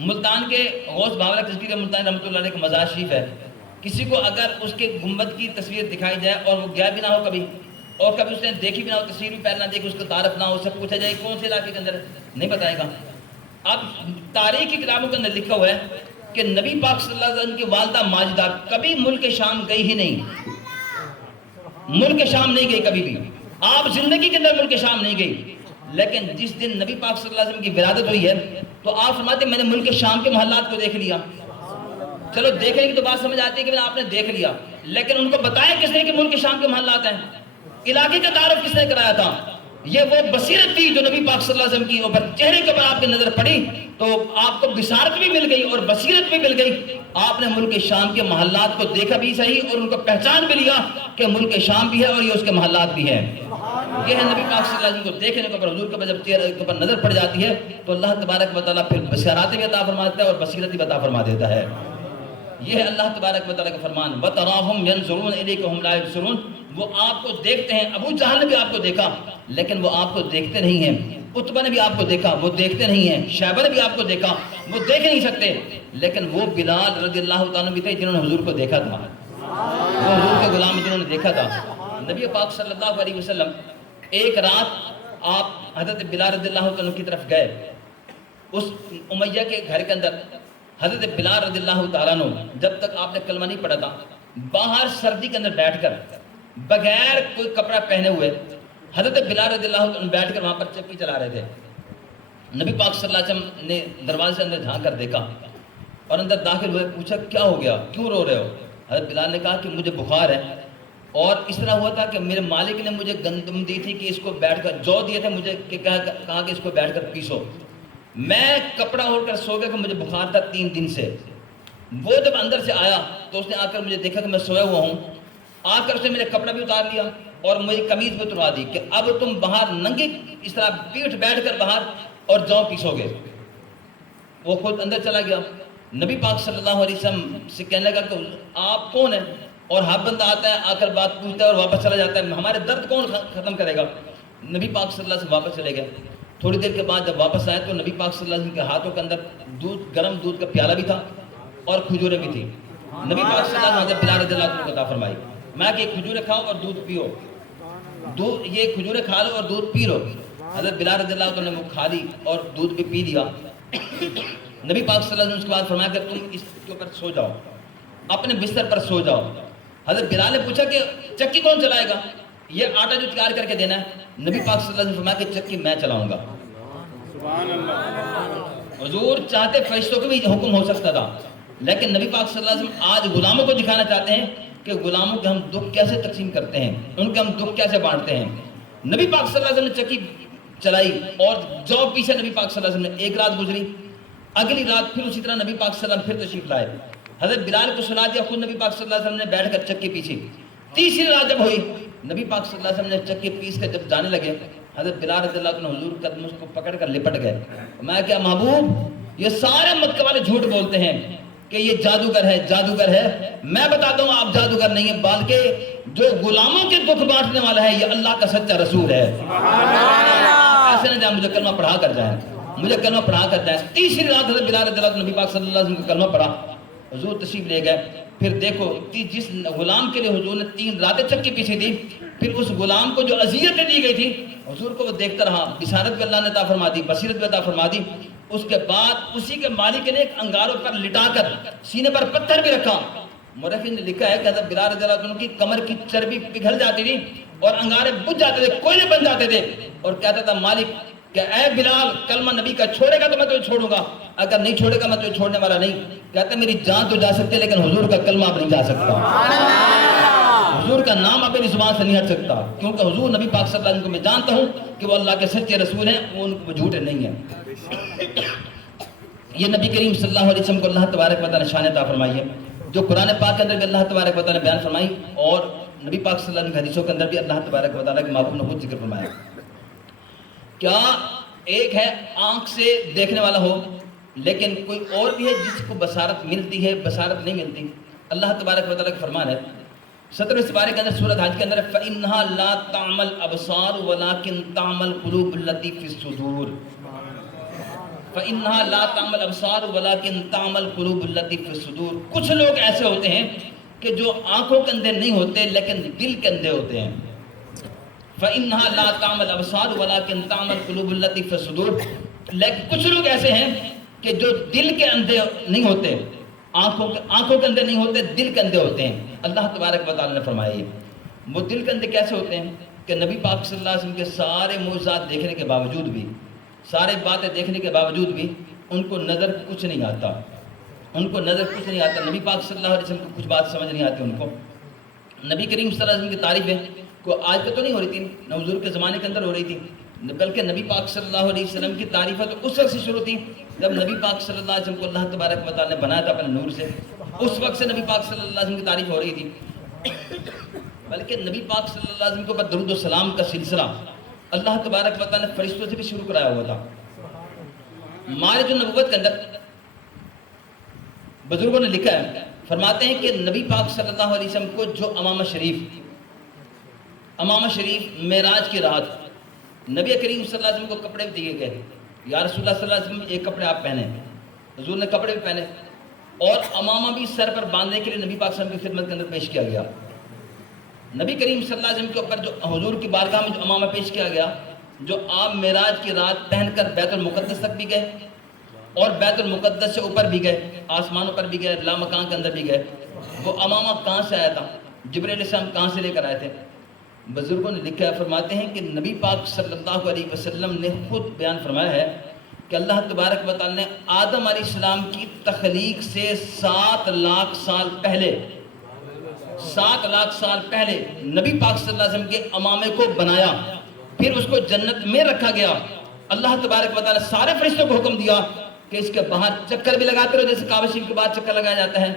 ملتان کے غوث بھاولہ تذکیر ملتان رحمۃ اللہ علیہ کا مزار شریف ہے، کسی کو اگر اس کے گنبد کی تصویر دکھائی جائے اور وہ گیا بھی نہ ہو کبھی، اور کبھی اس نے دیکھی بھی نہ ہو، تصویر بھی پہلے نہ دیکھی، اس کا تعارف نہ ہو، اس سے پوچھا جائے کون سے علاقے کے اندر، نہیں بتائے گا۔ اب تاریخ کی کتابوں کے اندر لکھا ہوا ہے کہ نبی پاک صلی اللہ علیہ وسلم کی والدہ ماجدہ کبھی ملک شام گئی ہی نہیں، ملک شام نہیں گئی کبھی بھی، آپ زندگی کے اندر ملک شام نہیں گئی، لیکن جس دن نبی پاک صلی اللہ علیہ وسلم کی ولادت ہوئی ہے تو آپ فرماتے ہیں میں نے ملک شام کے محلات کو دیکھ لیا۔ چلو دیکھنے کی تو بات سمجھ آتی ہے کہ آپ نے دیکھ لیا، لیکن ان کو بتایا کس نے کہ ملک شام کے محلات ہیں، علاقے کا تعارف کس نے کرایا تھا؟ یہ وہ بصیرت تھی جو نبی پاک صلی اللہ علیہ وسلم کی اوپر چہرے کے اوپر آپ کی نظر پڑی تو آپ کو بصارت بھی مل گئی اور بصیرت بھی مل گئی، آپ نے ملک شام کے محلات کو دیکھا بھی صحیح اور ان کو پہچان بھی لیا کہ ملک شام بھی ہے اور یہ اس کے محلات بھی ہیں۔ یہ ہے نبی پاک صلی اللہ علیہ وسلم کو دیکھنے کے اوپر، حضور کے اوپر جب چہرے کے اوپر نظر پڑ جاتی ہے تو اللہ تبارک و تعالیٰ پھر بصیرت بھی عطا فرما دیتا ہے اور بصیرت بھی عطا فرما دیتا ہے۔ یہ ہے اللہ تبارک و تعالیٰ کا فرمان، وَتَرَاهُمْ يَنْظُرُونَ إِلَيْكَ وَهُمْ لَا يُبْصِرُونَ، وہ آپ کو دیکھتے ہیں۔ ابو جہل نے بھی آپ کو دیکھا لیکن وہ آپ کو دیکھتے نہیں ہیں، عتبہ نے بھی آپ کو دیکھا، وہ دیکھتے نہیں ہیں، شیبہ نے بھی آپ کو دیکھا، وہ دیکھ نہیں سکتے، لیکن وہ بلال رضی اللہ تعالیٰ بھی تھے جنہوں نے حضور کو دیکھا تھا، وہ حضور کے غلام جنہوں نے دیکھا تھا۔ نبی پاک صلی اللہ علیہ وسلم ایک رات آپ حضرت بلال رضی اللہ عنہ کی طرف گئے، اس امیہ کے گھر کے اندر حضرت بلال رضی اللہ تعالیٰ عنہ جب تک آپ نے کلمہ نہیں پڑھا تھا، باہر سردی کے اندر بیٹھ کر بغیر کوئی کپڑا پہنے ہوئے حضرت بلال رضی اللہ عنہ بیٹھ کر وہاں پر چکی چلا رہے تھے۔ نبی پاک صلی اللہ علیہ وسلم نے دروازے سے اندر جھانک کر دیکھا اور اندر داخل ہوئے، پوچھا کیا ہو گیا، کیوں رو رہے ہو؟ حضرت بلال نے کہا کہ مجھے بخار ہے، اور اس طرح ہوا تھا کہ میرے مالک نے مجھے گندم دی تھی کہ اس کو بیٹھ کر، جو دیے تھے مجھے کہ کہا کہ اس کو بیٹھ کر پیسو، میں کپڑا اوڑھ کر سو گیا کہ مجھے بخار تھا 3 دن سے۔ وہ جب اندر سے آیا تو اس نے آ کر مجھے دیکھا کہ میں سویا ہوا ہوں، آ کر اس نے میرے کپڑا بھی اتار لیا اور میری قمیض بھی اتروا دی کہ اب تم باہر ننگے اس طرح پیٹھ بیٹھ کر باہر اور جو پیسو گے۔ وہ خود اندر چلا گیا۔ نبی پاک صلی اللہ علیہ وسلم سے کہنے لگا کہ آپ کون ہیں؟ اور ہر بندہ آتا ہے، آ کر بات پوچھتا ہے اور واپس چلا جاتا ہے، ہمارے درد کون ختم کرے گا؟ نبی پاک صلی اللہ علیہ وسلم واپس چلے گئے۔ تھوڑی دیر کے بعد جب واپس آئے تو نبی پاک صلی اللہ علیہ وسلم کے ہاتھوں کے اندر گرم دودھ کا پیالہ بھی تھا اور کھجوریں بھی تھی۔ نبی پاک صلی اللہ علیہ وسلم بلال رضی اللہ عنہ کو عطا فرمائی، میں کہ کھجوریں کھاؤ اور دودھ پیو، یہ کھجوریں کھا لو اور دودھ پی لو۔ حضرت بلال رضی اللہ عنہ نے وہ کھا لی اور دودھ بھی پی لیا۔ نبی پاک صلی اللہ علیہ وسلم اس کے بعد فرمایا کہ تم اس کے اوپر سو جاؤ، اپنے بستر پر سو جاؤ۔ حضرت بلال نے پوچھا کہ چکی کون چلائے گا، یہ آٹا جو تیار کر کے دینا ہے؟ نبی پاک صلی اللہ علیہ وسلم نے فرمایا کہ چکی میں چلاؤں گا۔ سبحان اللہ۔ حضور چاہتے فرشتوں کو بھی حکم ہو سکتا تھا، لیکن نبی پاک صلی اللہ علیہ وسلم آج غلاموں کو دکھانا چاہتے ہیں کہ غلاموں کے ہم دکھ کیسے تقسیم کرتے ہیں، ان کے ہم دکھ کیسے بانٹتے ہیں۔ نبی پاک صلی اللہ علیہ وسلم نے چکی چلائی اور جو پیچھے نبی پاک صلی اللہ علیہ وسلم نے، ایک رات گزری، اگلی رات پھر اسی طرح نبی پاک صلی اللہ علیہ وسلم پھر تشریف لائے، حضرت بلال کو سنا دیا، خود نبی پاک صلی اللہ علیہ وسلم نے بیٹھ کر چکی پیچھی۔ تیسری رات جب ہوئی، نبی پاک صلی اللہ علیہ وسلم نے چکی پیس کر جب جانے لگے، حضرت بلال رضی اللہ عنہ حضور قدم کو پکڑ کر لپٹ گئے۔ میں کیا محبوب، یہ سارے مکہ والے جھوٹ بولتے ہیں کہ یہ جادوگر ہے، جادوگر ہے۔ میں بتاتا ہوں آپ جادوگر نہیں ہیں، بلکہ جو غلاموں کے دکھ بانٹنے والا ہے یہ اللہ کا سچا رسول ہے۔ ایسے نہ جائیں، مجھے کلمہ پڑھا کر جائیں، مجھے کلمہ پڑھا کر جائیں۔ تیسری رات حضرت بلال رضی اللہ عنہ نبی پاک صلی اللہ علیہ وسلم کو کلمہ پڑھا، حضور تشریف لے گئے۔ پھر دیکھو جس غلام کے لیے حضور نے 3 راتیں چکی پیچھی تھی، پھر اس غلام کو جو اذیتیں دی گئی تھی حضور کو وہ دیکھتا رہا، بصارت بھی اللہ نے عطا فرما دی، بصیرت بھی عطا فرما دی۔ اس کے بعد اسی کے مالک نے ایک انگاروں پر لٹا کر سینے پر پتھر بھی رکھا۔ مورخین نے لکھا ہے کہ حضرت بلال رضی اللہ عنہ کی کمر کی چربی پگھل جاتی تھی اور انگارے بجھ جاتے تھے، کوئلے بن جاتے تھے، اور کہتا تھا مالک کہ اے بلال کلمہ نبی کا چھوڑے گا تو میں تجھے چھوڑوں گا، اگر نہیں چھوڑے گا میں تجھے چھوڑنے والا نہیں۔ کہتا میری جان تو جا سکتے لیکن حضور کا کلمہ اب نہیں جا سکتا، حضور کا نام اب میری زبان سے نہیں ہٹ سکتا، کیونکہ حضور نبی پاک صلی اللہ علیہ وسلم کو میں جانتا ہوں کہ وہ اللہ کے سچے رسول ہیں، وہ جھوٹے نہیں ہیں۔ یہ نبی کریم صلی اللہ علیہ وسلم کو اللہ تبارک و تعالی نے شان عطا فرمائی ہے، جو قرآن پاک کے اندر بھی اللہ تبارک و تعالی نے بیان فرمائی، اور نبی پاک صلی اللہ علیہ وسلم کی حدیثوں کے اندر بھی اللہ تبارک و تعالی کے محبوب نے خود ذکر فرمایا۔ کیا ایک ہے آنکھ سے دیکھنے والا ہو، لیکن کوئی اور بھی ہے جس کو بصارت ملتی ہے، بصارت نہیں ملتی۔ اللہ تبارک و تعالی کا فرمان ہے 17 سپارے کے اندر سورۃ حج کے اندر، فَإِنَّهَا لَا تَعْمَى الْأَبْصَارُ وَلَكِن تَعْمَى الْقُلُوبُ الَّتِي فِي الصُّدُورِ۔ فَإِنَّهَا لَا تَعْمَى الْأَبْصَارُ وَلَكِن تَعْمَى الْقُلُوبُ الَّتِي فِي الصُّدُورِ۔ کچھ لوگ ایسے ہوتے ہیں کہ جو آنکھوں کے اندر نہیں ہوتے لیکن دل کے اندر ہوتے ہیں۔ فَإِنَّهَا لَا تَعْمَى الْأَبْصَارُ وَلَكِن تَعْمَى الْقُلُوبُ الَّتِي فِي الصُّدُورِ۔ لیکن کچھ لوگ ایسے ہیں کہ جو دل کے اندر نہیں ہوتے، آنکھوں کے اندر نہیں ہوتے، دل کے اندر ہوتے ہیں۔ اللہ تبارک و تعالی نے فرمایا وہ دل کے اندر کیسے ہوتے ہیں کہ نبی پاک صلی اللہ علیہ وسلم کے سارے معجزات دیکھنے کے باوجود بھی، سارے باتیں دیکھنے کے باوجود بھی ان کو نظر کچھ نہیں آتا، ان کو نظر کچھ نہیں آتا۔ نبی پاک صلی اللہ علیہ وسلم کو کچھ بات سمجھ نہیں آتی ان کو۔ نبی کریم صلی اللہ علیہ وسلم کی تعریفیں کو آج پہ تو نہیں ہو رہی تھی، نہ حضور کے زمانے کے اندر ہو رہی تھی، بلکہ نبی پاک صلی اللہ علیہ وسلم کی تعریفیں تو اس وقت سے شروع تھی جب نبی پاک صلی اللہ علیہ وسلم کو اللہ تبارک و تعالی نے بنایا تھا اپنے نور سے، اس وقت سے نبی پاک صلی اللہ علیہ وسلم کی تعریف ہو رہی تھی۔ بلکہ نبی پاک صلی اللہ علیہ وسلم کے اوپر درود و سلام کا سلسلہ اللہ تبارک و تعالی نے فرشتوں سے بھی شروع کرایا ہوا تھا۔ مارج النبوت کے اندر بزرگوں نے لکھا ہے، فرماتے ہیں کہ نبی پاک صلی اللہ علیہ وسلم کو جو امامہ شریف معراج کی رات نبی کریم صلی اللہ علیہ وسلم کو کپڑے بھی دیے گئے، یا رسول اللہ صلی اللہ علیہ وسلم ایک کپڑے آپ پہنے، حضور نے کپڑے بھی پہنے، اور امامہ بھی سر پر باندھنے کے لیے نبی پاک صلی اللہ علیہ وسلم کی خدمت کے اندر پیش کیا گیا۔ نبی کریم صلی اللہ علیہ وسلم کے اوپر جو حضور کی بارگاہ میں جو امامہ پیش کیا گیا، جو آپ معراج کی رات پہن کر بیت المقدس تک بھی گئے اور بیت المقدس سے اوپر بھی گئے، آسمانوں پر بھی گئے، لامکان کے اندر بھی گئے، وہ امامہ کہاں سے آیا تھا؟ جبرائیل علیہ السلام کہاں سے لے کر آئے تھے؟ بزرگوں نے لکھا ہے، فرماتے ہیں کہ نبی پاک صلی اللہ علیہ وسلم نے خود بیان فرمایا ہے کہ اللہ تبارک و تعالی نے آدم علیہ السلام کی تخلیق سے 7 لاکھ سال پہلے 7 لاکھ سال پہلے نبی پاک صلی اللہ علیہ وسلم کے امامے کو بنایا، پھر اس کو جنت میں رکھا گیا۔ اللہ تبارک و تعالی نے سارے فرشتوں کو حکم دیا کہ اس کے باہر چکر بھی لگاتے رہو، جیسے کعبہ شریف کے بعد چکر لگایا جاتا ہے،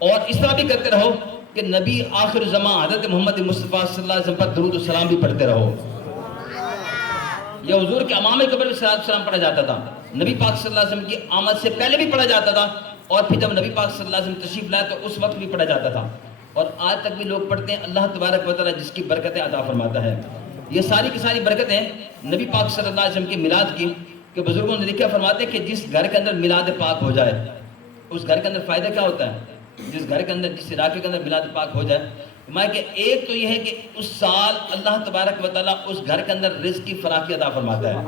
اور اس طرح بھی کرتے رہو کہ نبی آخر زمان حضرت محمد مصطفیٰ صلی اللہ علیہ وسلم پر درود و سلام بھی پڑھتے رہو۔ یہ حضور کے امامے کے اوپر صلاۃ و سلام پڑھا جاتا تھا، نبی پاک صلی اللہ علیہ وسلم کی آمد سے پہلے بھی پڑھا جاتا تھا، اور پھر جب نبی پاک صلی اللہ علیہ وسلم تشریف لائے تو اس وقت بھی پڑھا جاتا تھا، اور آج تک بھی لوگ پڑھتے ہیں۔ اللہ تبارک و تعالی جس کی برکتیں عطا فرماتا ہے۔ یہ ساری کی ساری برکتیں نبی پاک صلی اللہ علیہ وسلم کی میلاد کی، کہ بزرگوں نے لکھا فرماتے ہیں کہ جس گھر کے اندر میلاد پاک ہو جائے اس گھر کے اندر فائدہ کیا ہوتا ہے؟ جس گھر کے اندر، جس علاقے کے اندر میلاد پاک ہو جائے، کہ ایک تو یہ ہے کہ اس سال اللہ تبارک و تعالیٰ اس گھر کے اندر رزق کی فراخی عطا فرماتا ہے۔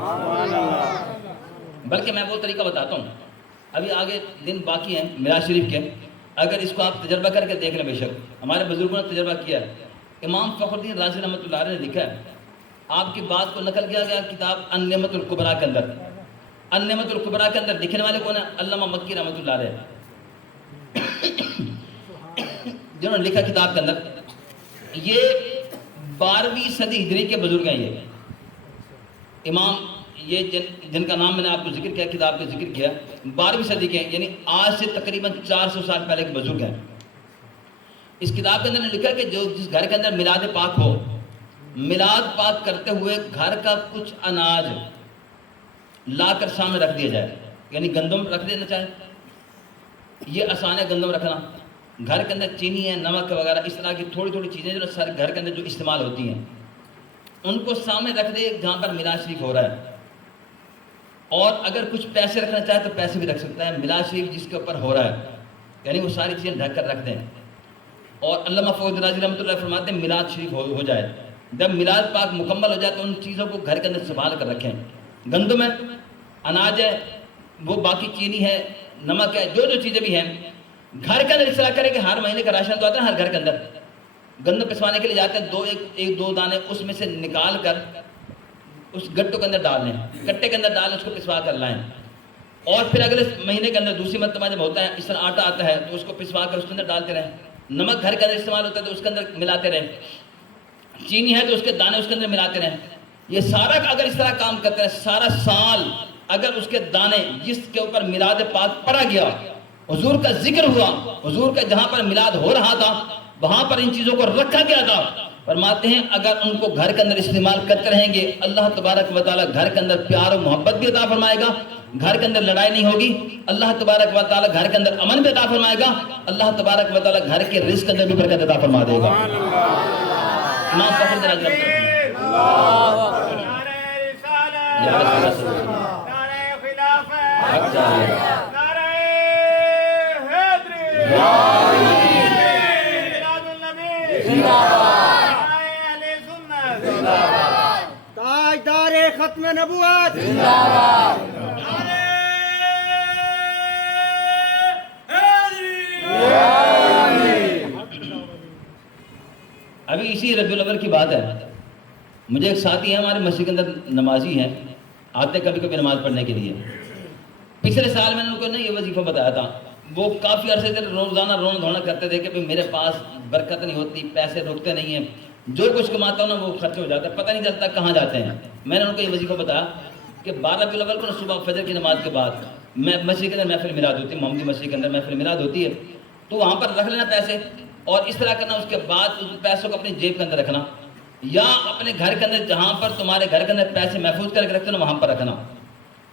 بلکہ میں وہ طریقہ بتاتا ہوں، ابھی آگے دن باقی ہیں میراج شریف کے، اگر اس کو آپ تجربہ کر کے دیکھ لیں، بے شک ہمارے بزرگوں نے تجربہ کیا ہے۔ امام فخر الدین رازی رحمۃ اللہ علیہ نے لکھا ہے، آپ کی بات کو نقل کیا گیا کتاب النعمت الکبریٰ کے اندر۔ النعمت الکبریٰ کے اندر لکھنے والے کون ہیں؟ علامہ مکی رحمۃ اللہ علیہ، جنہوں نے لکھا کتاب کے اندر، یہ 12ویں صدی ہجری کے بزرگ ہیں۔ یہ امام، یہ جن کا نام میں نے آپ کو ذکر کیا، کتاب کا ذکر کیا، 12ویں صدی کے، یعنی آج سے تقریباً 400 سال پہلے کے بزرگ ہیں۔ اس کتاب کے اندر نے لکھا کہ جو جس گھر کے اندر میلاد پاک ہو، میلاد پاک کرتے ہوئے گھر کا کچھ اناج لا کر سامنے رکھ دیا جائے، یعنی گندم رکھ دینا چاہے، یہ آسان ہے گندم رکھنا، گھر کے اندر چینی ہے، نمک وغیرہ، اس طرح کی تھوڑی تھوڑی چیزیں جو سارے گھر کے اندر جو استعمال ہوتی ہیں ان کو سامنے رکھ دے جہاں پر میلاد شریف ہو رہا ہے، اور اگر کچھ پیسے رکھنا چاہے تو پیسے بھی رکھ سکتا ہے، میلاد شریف جس کے اوپر ہو رہا ہے، یعنی وہ ساری چیزیں ڈھک کر رکھ دیں۔ اور علامہ فخر الدین رازی رحمۃ اللہ فرماتے ہیں میلاد شریف ہو جائے، جب میلاد پاک مکمل ہو جائے تو ان چیزوں کو گھر کے اندر سنبھال کر رکھیں، گندم ہے، اناج ہے، وہ باقی چینی ہے، نمک ہے، جو جو چیزیں بھی ہیں گھر کے اندر اس طرح کریں کہ ہر مہینے کا راشن تو آتا ہے ہر گھر کے اندر، گندم پسوانے کے لیے جاتے ہیں، ایک دو دانے اس میں سے نکال کر اس گٹوں کے اندر ڈال لیں، کٹے کے اندر ڈالیں، اس کو پسوا کر لائیں، اور پھر اگلے مہینے کے اندر دوسری مرتبہ جب ہوتا ہے اس طرح آٹا آتا ہے تو اس کو پسوا کر اس کے اندر ڈالتے رہیں، نمک گھر کے اندر استعمال ہوتا ہے تو اس کے اندر ملاتے رہیں، چینی ہے تو اس کے دانے اس کے اندر ملاتے رہیں۔ یہ سارا اگر اس طرح کام کرتے ہیں سارا سال، اگر اس کے دانے جس کے اوپر میلاد پاک پڑا گیا، حضور کا ذکر ہوا، حضور کا جہاں پر میلاد ہو رہا تھا وہاں پر ان چیزوں کو رکھا گیا تھا، فرماتے ہیں اگر ان کو گھر کے اندر استعمال کرتے رہیں گے اللہ تبارک و تعالیٰ گھر کے اندر پیار و محبت بھی عطا فرمائے گا، گھر کے اندر لڑائی نہیں ہوگی، اللہ تبارک و تعالیٰ گھر کے اندر امن بھی عطا فرمائے گا، اللہ تبارک و تعالیٰ گھر کے رزق کے اندر بھی برکت عطا فرما دے گا۔ امام فخر الدین رازی رحمۃ تاجدار ختم نبوت ابھی اسی ربیع الاول کی بات ہے، مجھے ایک ساتھی ہیں ہمارے مسجد کے اندر نمازی ہیں، آتے کبھی کبھی نماز پڑھنے کے لیے، پچھلے سال میں نے ان کو یہ وظیفہ بتایا تھا، وہ کافی عرصے سے روزانہ رونا دھونا کرتے تھے کہ میرے پاس برکت نہیں ہوتی، پیسے رکتے نہیں ہیں، جو کچھ کماتا ہوں نا وہ خرچ ہو جاتا ہے، پتہ نہیں چلتا کہاں جاتے ہیں۔ میں نے ان کو یہ وظیفہ بتایا کہ 12 ربیع الاول کو صبح فجر کی نماز کے بعد میں مسجد کے اندر محفل میلاد ہوتی ہے، محمدی مسجد کے اندر محفل میلاد ہوتی ہے، تو وہاں پر رکھ لینا پیسے، اور اس طرح کرنا، اس کے بعد اس پیسوں کو اپنی جیب کے اندر رکھنا، یا اپنے گھر کے اندر جہاں پر تمہارے گھر کے اندر پیسے محفوظ کر کے رکھتے ہو وہاں پر رکھنا۔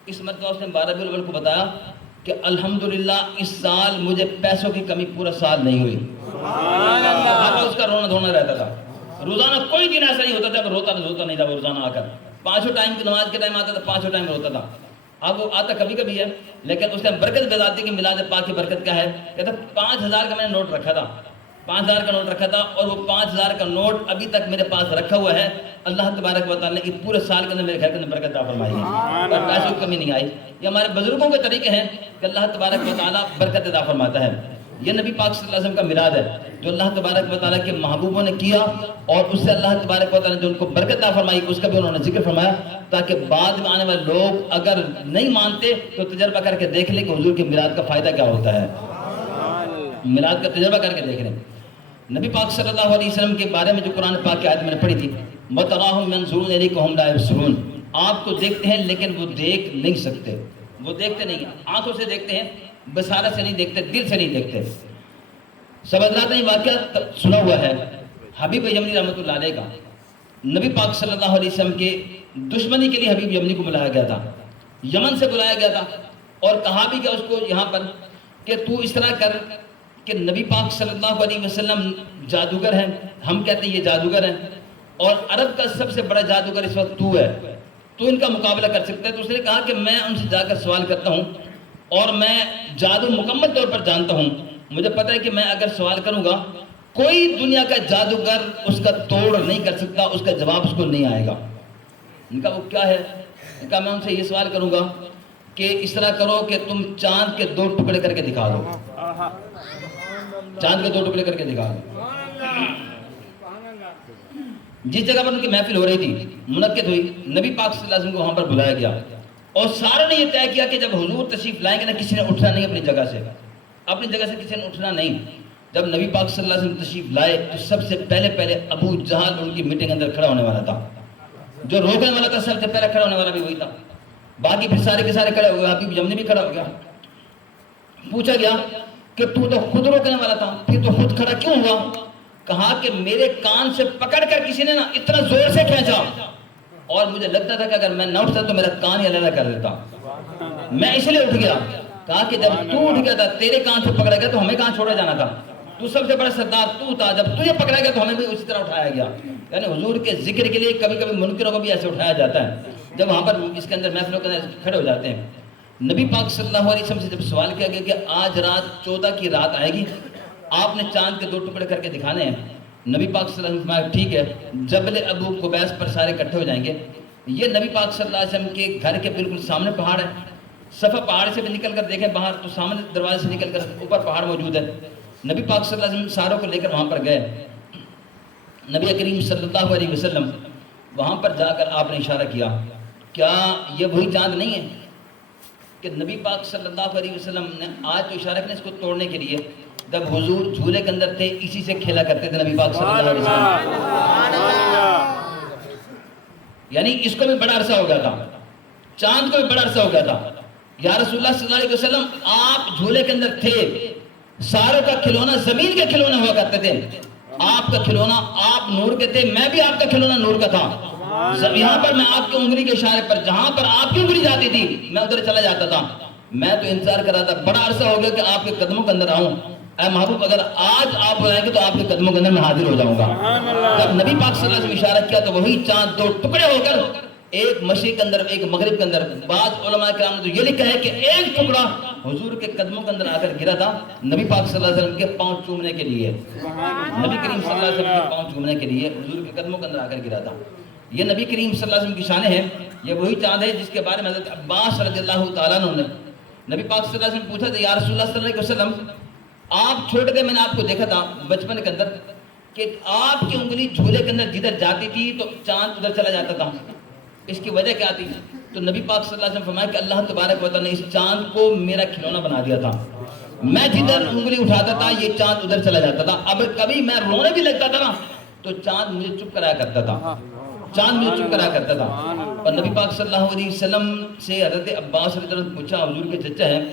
اس مرتبہ اس نے 12 ربیع الاول کو بتایا کہ الحمدللہ اس سال مجھے پیسوں کی کمی پورا سال نہیں ہوئی، اس کا رونا دھونا رہتا تھا، روزانہ کوئی دن ایسا نہیں ہوتا تھا کہ روتا نہیں تھا، وہ روزانہ آ کر 5 ٹائم کی نماز کے ٹائم آتا تھا، 5 ٹائم روتا تھا، اب وہ آتا کبھی کبھی ہے، لیکن اس نے برکت بتاتی کہ میلاد پاک کی برکت کیا ہے، کہتا 5000 کا میں نے نوٹ رکھا تھا، 5,000 کا نوٹ رکھا تھا اور وہ 5,000 کا نوٹ ابھی تک میرے پاس رکھا ہوا ہے. اللہ تبارک و تعالیٰ نے اس پورے سال کے اندر میرے گھر کے اندر برکت عطا فرمائی ہے اور پیسوں کی کمی نہیں آئی. یہ ہمارے بزرگوں کے طریقے ہیں کہ اللہ تبارک و تعالیٰ برکت عطا فرماتا ہے. یہ نبی پاک صلی اللہ علیہ وسلم کا میلاد ہے جو اللہ تبارک و تعالیٰ کے محبوبوں نے کیا اور اس سے اللہ تبارک و تعالیٰ نے جو ان کو برکت عطا فرمائی اس کا بھی انہوں نے ذکر فرمایا تاکہ بعد میں آنے والے لوگ اگر نہیں مانتے تو تجربہ کر کے دیکھ لیں کہ حضور کے میلاد کا فائدہ کیا ہوتا ہے. میلاد کا تجربہ کر کے دیکھ لیں. نبی پاک صلی اللہ علیہ وسلم کے بارے میں جو قرآن پاک کی آیت میں نے پڑھی تھی وَتَرَاهُمْ يَنْظُرُونَ إِلَيْكَ وَهُمْ لَا يُبْصِرُونَ, آپ کو دیکھتے ہیں لیکن وہ دیکھ نہیں سکتے. وہ دیکھتے نہیں ہیں, آنکھوں سے دیکھتے ہیں, بصارت سے نہیں دیکھتے, دل سے نہیں دیکھتے. سب حضرات نے واقعہ سنا ہوا ہے حبیب یمنی رحمۃ اللہ علیہ کا. نبی پاک صلی اللہ علیہ وسلم کے دشمنی کے لیے حبیب یمنی کو بلایا گیا تھا, یمن سے بلایا گیا تھا اور کہا بھی گیا اس کو یہاں پر کہ تو اس طرح کر کہ نبی پاک صلی اللہ علیہ وسلم جادوگر ہیں, ہم کہتے ہیں یہ جادوگر ہیں اور عرب کا سب سے بڑا جادوگر اس وقت تو ہے, تو ان کا مقابلہ کر سکتا ہے. تو اس نے کہا کہ میں ان سے جا کر سوال کرتا ہوں اور میں جادو مکمل طور پر جانتا ہوں, مجھے پتہ ہے کہ میں اگر سوال کروں گا کوئی دنیا کا جادوگر اس کا توڑ نہیں کر سکتا, اس کا جواب اس کو نہیں آئے گا. ان کا وہ کیا ہے؟ ان کا میں ان سے یہ سوال کروں گا کہ اس طرح کرو کہ تم چاند کے 2 ٹکڑے کر کے دکھا دو, چاند کے 2 ٹکڑے کر کے دکھا دو. جس جگہ پر ان کی محفل ہو رہی تھی منعقد ہوئی, نبی پاک صلی اللہ علیہ وسلم کو وہاں پر بلایا گیا اور سارے نے یہ طے کیا کہ جب حضور تشریف لائیں گے نا کسی نے اٹھنا نہیں اپنی جگہ سے, اپنی جگہ سے کسی نے اٹھنا نہیں. جب نبی پاک صلی اللہ علیہ وسلم تشریف لائے تو سب سے پہلے ابو جہل ان کی میٹنگ اندر کھڑا ہونے والا تھا, جو روکنے والا تھا سب سے پہلے کھڑا ہونے والا بھی وہی تھا. باقی پھر سارے کے سارے کھڑے ہو گئے, حبیب یمنی بھی کھڑا ہو گیا. پوچھا گیا کہ تو خود روکنے والا تھا, پھر تو خود کھڑا کیوں ہوا؟ کہا کہ میرے کان سے پکڑ کر کسی نے نا اتنا زور سے کھینچا اور مجھے لگتا تھا کہ اگر میں نہ اٹھتا تو میرا کان ہی علیحدہ کر دیتا, میں اس لیے اٹھ گیا. کہا کہ جب تو اٹھ گیا تھا تیرے کان سے پکڑا گیا تو ہمیں کہاں چھوڑا جانا تھا, تو سب سے بڑا سردار تو تھا, جب تجھے پکڑا گیا تو ہمیں بھی اسی طرح اٹھایا گیا. یعنی حضور کے ذکر کے لیے کبھی کبھی منکروں کو بھی ایسے اٹھایا جاتا ہے جب وہاں پر اس کے اندر محفلوں کے اندر کھڑے ہو جاتے ہیں. نبی پاک صلی اللہ علیہ وسلم سے جب سوال کیا گیا کہ آج رات 14 کی رات آئے گی, آپ نے چاند کے 2 ٹکڑے کر کے دکھانے ہیں. نبی پاک صلی اللہ علیہ وسلم ٹھیک ہے, جبل ابو قبیس پر سارے اکٹھے ہو جائیں گے. یہ نبی پاک صلی اللہ علیہ وسلم کے گھر کے بالکل سامنے پہاڑ ہے, صفا پہاڑ سے بھی نکل کر دیکھیں باہر تو سامنے دروازے سے نکل کر اوپر پہاڑ موجود ہے. نبی پاک صلی اللہ علیہ وسلم ساروں کو لے کر وہاں پر گئے. نبی کریم صلی اللہ علیہ وسلم وہاں پر جا کر آپ نے اشارہ کیا, کیا یہ وہی چاند نہیں ہے کہ نبی پاک صلی اللہ علیہ وسلم نے آج تو اشارہ کیا اس کو توڑنے کے لیے, جب حضور جھولے کے اندر تھے اسی سے کھیلا کرتے تھے نبی پاک صلی اللہ علیہ وسلم. یعنی اس کو بھی بڑا عرصہ ہو گیا تھا, چاند کو بھی بڑا عرصہ ہو گیا تھا. یا رسول اللہ صلی اللہ علیہ وسلم آپ جھولے کے اندر تھے, ساروں کا کھلونا زمین کے کھلونے ہوا کرتے تھے, آپ کا کھلونا آپ نور کے تھے, میں بھی آپ کا کھلونا نور کا تھا. یہاں پر میں آپ کی انگلی کے اشارے پر جہاں پر آپ کی انگلی جاتی تھی میں ادھر چلا جاتا تھا. میں تو انتظار کر رہا تھا, بڑا عرصہ ہو گیا کہ آپ کے قدموں کے اندر آؤں. اے محبوب اگر آج آپ بلائیں گے تو آپ کے قدموں کے اندر میں حاضر ہو جاؤں گا. جب نبی پاک صلی اللہ علیہ وسلم اشارہ کیا تو وہی چاند 2 ٹکڑے ہو کر ایک مشرق کے اندر ایک مغرب کے اندر, بعض علماء کرام نے تو یہ لکھا ہے کہ ایک ٹکڑا حضور کے قدموں کے اندر آ کر گرا تھا نبی پاک صلی اللہ علیہ وسلم کے پاؤں چومنے کے لیے. نبی کریم صلی اللہ علیہ وسلم کے پاؤں چومنے کے لیے حضور کے قدموں کے اندر آ کر گرا تھا. یہ نبی کریم صلی اللہ علیہ وسلم کی شان ہے. یہ وہی چاند ہے جس کے بارے میں حضرت عباس رضی اللہ تعالیٰ عنہ نے نبی پاک صلی اللہ علیہ وسلم پوچھا تھا, یا رسول اللہ صلی اللہ علیہ وسلم آپ چھوٹے تھے, میں نے آپ کو دیکھا تھا بچپن کے اندر کہ آپ کی انگلی جھولے کے اندر جدھر جاتی تھی تو چاند ادھر چلا جاتا تھا, اس کی وجہ کیا تھی؟ تو نبی پاک صلی اللہ علیہ وسلم فرمایا کہ اللہ تبارک و تعالیٰ نے اس چاند کو میرا کھلونا بنا دیا تھا, میں جدھر انگلی اٹھاتا تھا یہ چاند ادھر چلا جاتا تھا. اب کبھی میں رونے بھی لگتا تھا نا تو چاند مجھے چپ کرایا کرتا تھا, چاند مجھے چپ کرایا کرتا تھا. اور نبی پاک صلی اللہ علیہ وسلم سے حضرت عباس رضی اللہ عنہ نے پوچھا, حضور کے چچا ہیں,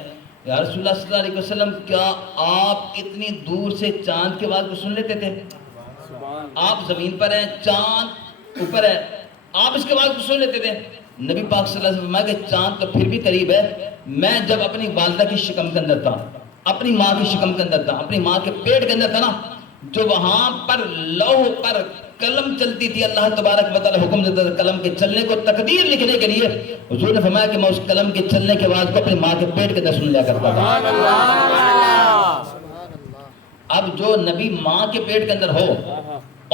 یا رسول اللہ صلی اللہ علیہ وسلم کیا آپ اتنی دور سے چاند کی آواز کو سن لیتے تھے؟ آپ زمین پر ہیں, چاند اوپر ہے, آپ اس کے بعد کو سن لیتے تھے؟ نبی پاک صلی اللہ علیہ وسلم فرمایا کہ چاند تو پھر بھی قریب ہے, میں جب اپنی والدہ کی شکم کے اندر تھا, اپنی ماں کی شکم کے اندر تھا, اپنی ماں کے پیٹ کے اندر تھا نا, جو وہاں پر لوح پر قلم چلتی تھی, اللہ تبارک و تعالی حکم دیتا تھا قلم کے چلنے کو, تقدیر لکھنے کے لیے. حضور نے فرمایا کہ میں اس قلم کے چلنے کے بعد کو اپنی ماں کے پیٹ کے اندر سن لیا کرتا تھا. اب جو نبی ماں کے پیٹ کے اندر ہو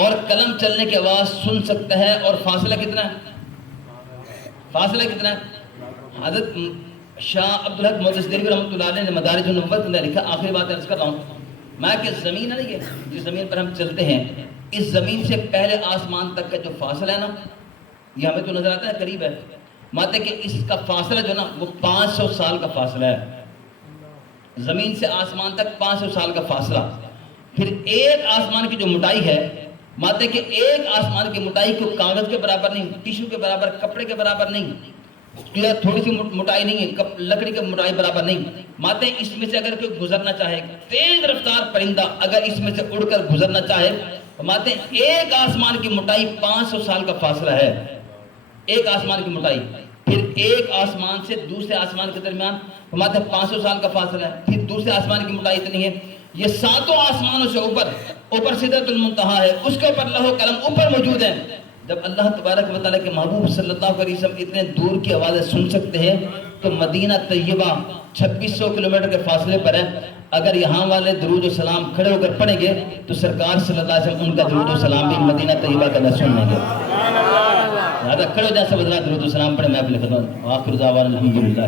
اور قلم چلنے کی آواز سن سکتا ہے، اور فاصلہ کتنا ہے؟ فاصلہ کتنا ہے؟ حضرت شاہ عبدالحق محدث دہلوی رحمۃ اللہ علیہ نے مدارج النبوت کے اندر لکھا، آخری بات عرض کر رہا ہوں میں کہ زمین ہے نا، یہ جس زمین پر ہم چلتے ہیں، اس زمین سے پہلے آسمان تک کا جو فاصلہ ہے نا، یہ ہمیں تو نظر آتا ہے قریب ہے، ماتے کہ اس کا فاصلہ جو نا وہ 500 سال کا فاصلہ ہے، زمین سے آسمان تک 500 سال کا فاصلہ۔ پھر ایک آسمان کی جو موٹائی ہے، ماتے کہ ایک آسمان کی موٹائی کو کاغذ کے برابر نہیں، ٹیشو کے برابر، کپڑے کے برابر نہیں، یا تھوڑی سی موٹائی نہیں ہے، لکڑی کی موٹائی برابر نہیں، ماتے اس میں سے اگر کوئی گزرنا چاہے، تیز رفتار پرندہ اگر اس میں سے اڑ کر گزرنا چاہے، ماتے ایک آسمان کی موٹائی 500 سال کا فاصلہ ہے، ایک آسمان کی موٹائی۔ پھر ایک آسمان سے دوسرے آسمان کے درمیان ماتے 500 سال کا فاصلہ ہے، پھر دوسرے آسمان کی موٹائی اتنی ہے۔ یہ ساتوں آسمانوں سے اوپر سدرۃ المنتہا ہے، اس کے اوپر لوح و قلم اوپر موجود ہیں۔ جب اللہ تبارک و تعالیٰ کے محبوب صلی اللہ علیہ وسلم اتنے دور کی آوازیں سن سکتے ہیں، تو مدینہ طیبہ 2600 کلومیٹر کے فاصلے پر ہے، اگر یہاں والے درود و سلام کھڑے ہو کر پڑھیں گے تو سرکار صلی اللہ علیہ وسلم ان کا درود و سلام بھی مدینہ طیبہ کا نہ سن لیں گے۔ لہٰذا کھڑے ہو جائیں سب حضرات، درود و سلام پڑھیں، میں بھی لکھتا ہوں آخر دعوانا الحمدللہ۔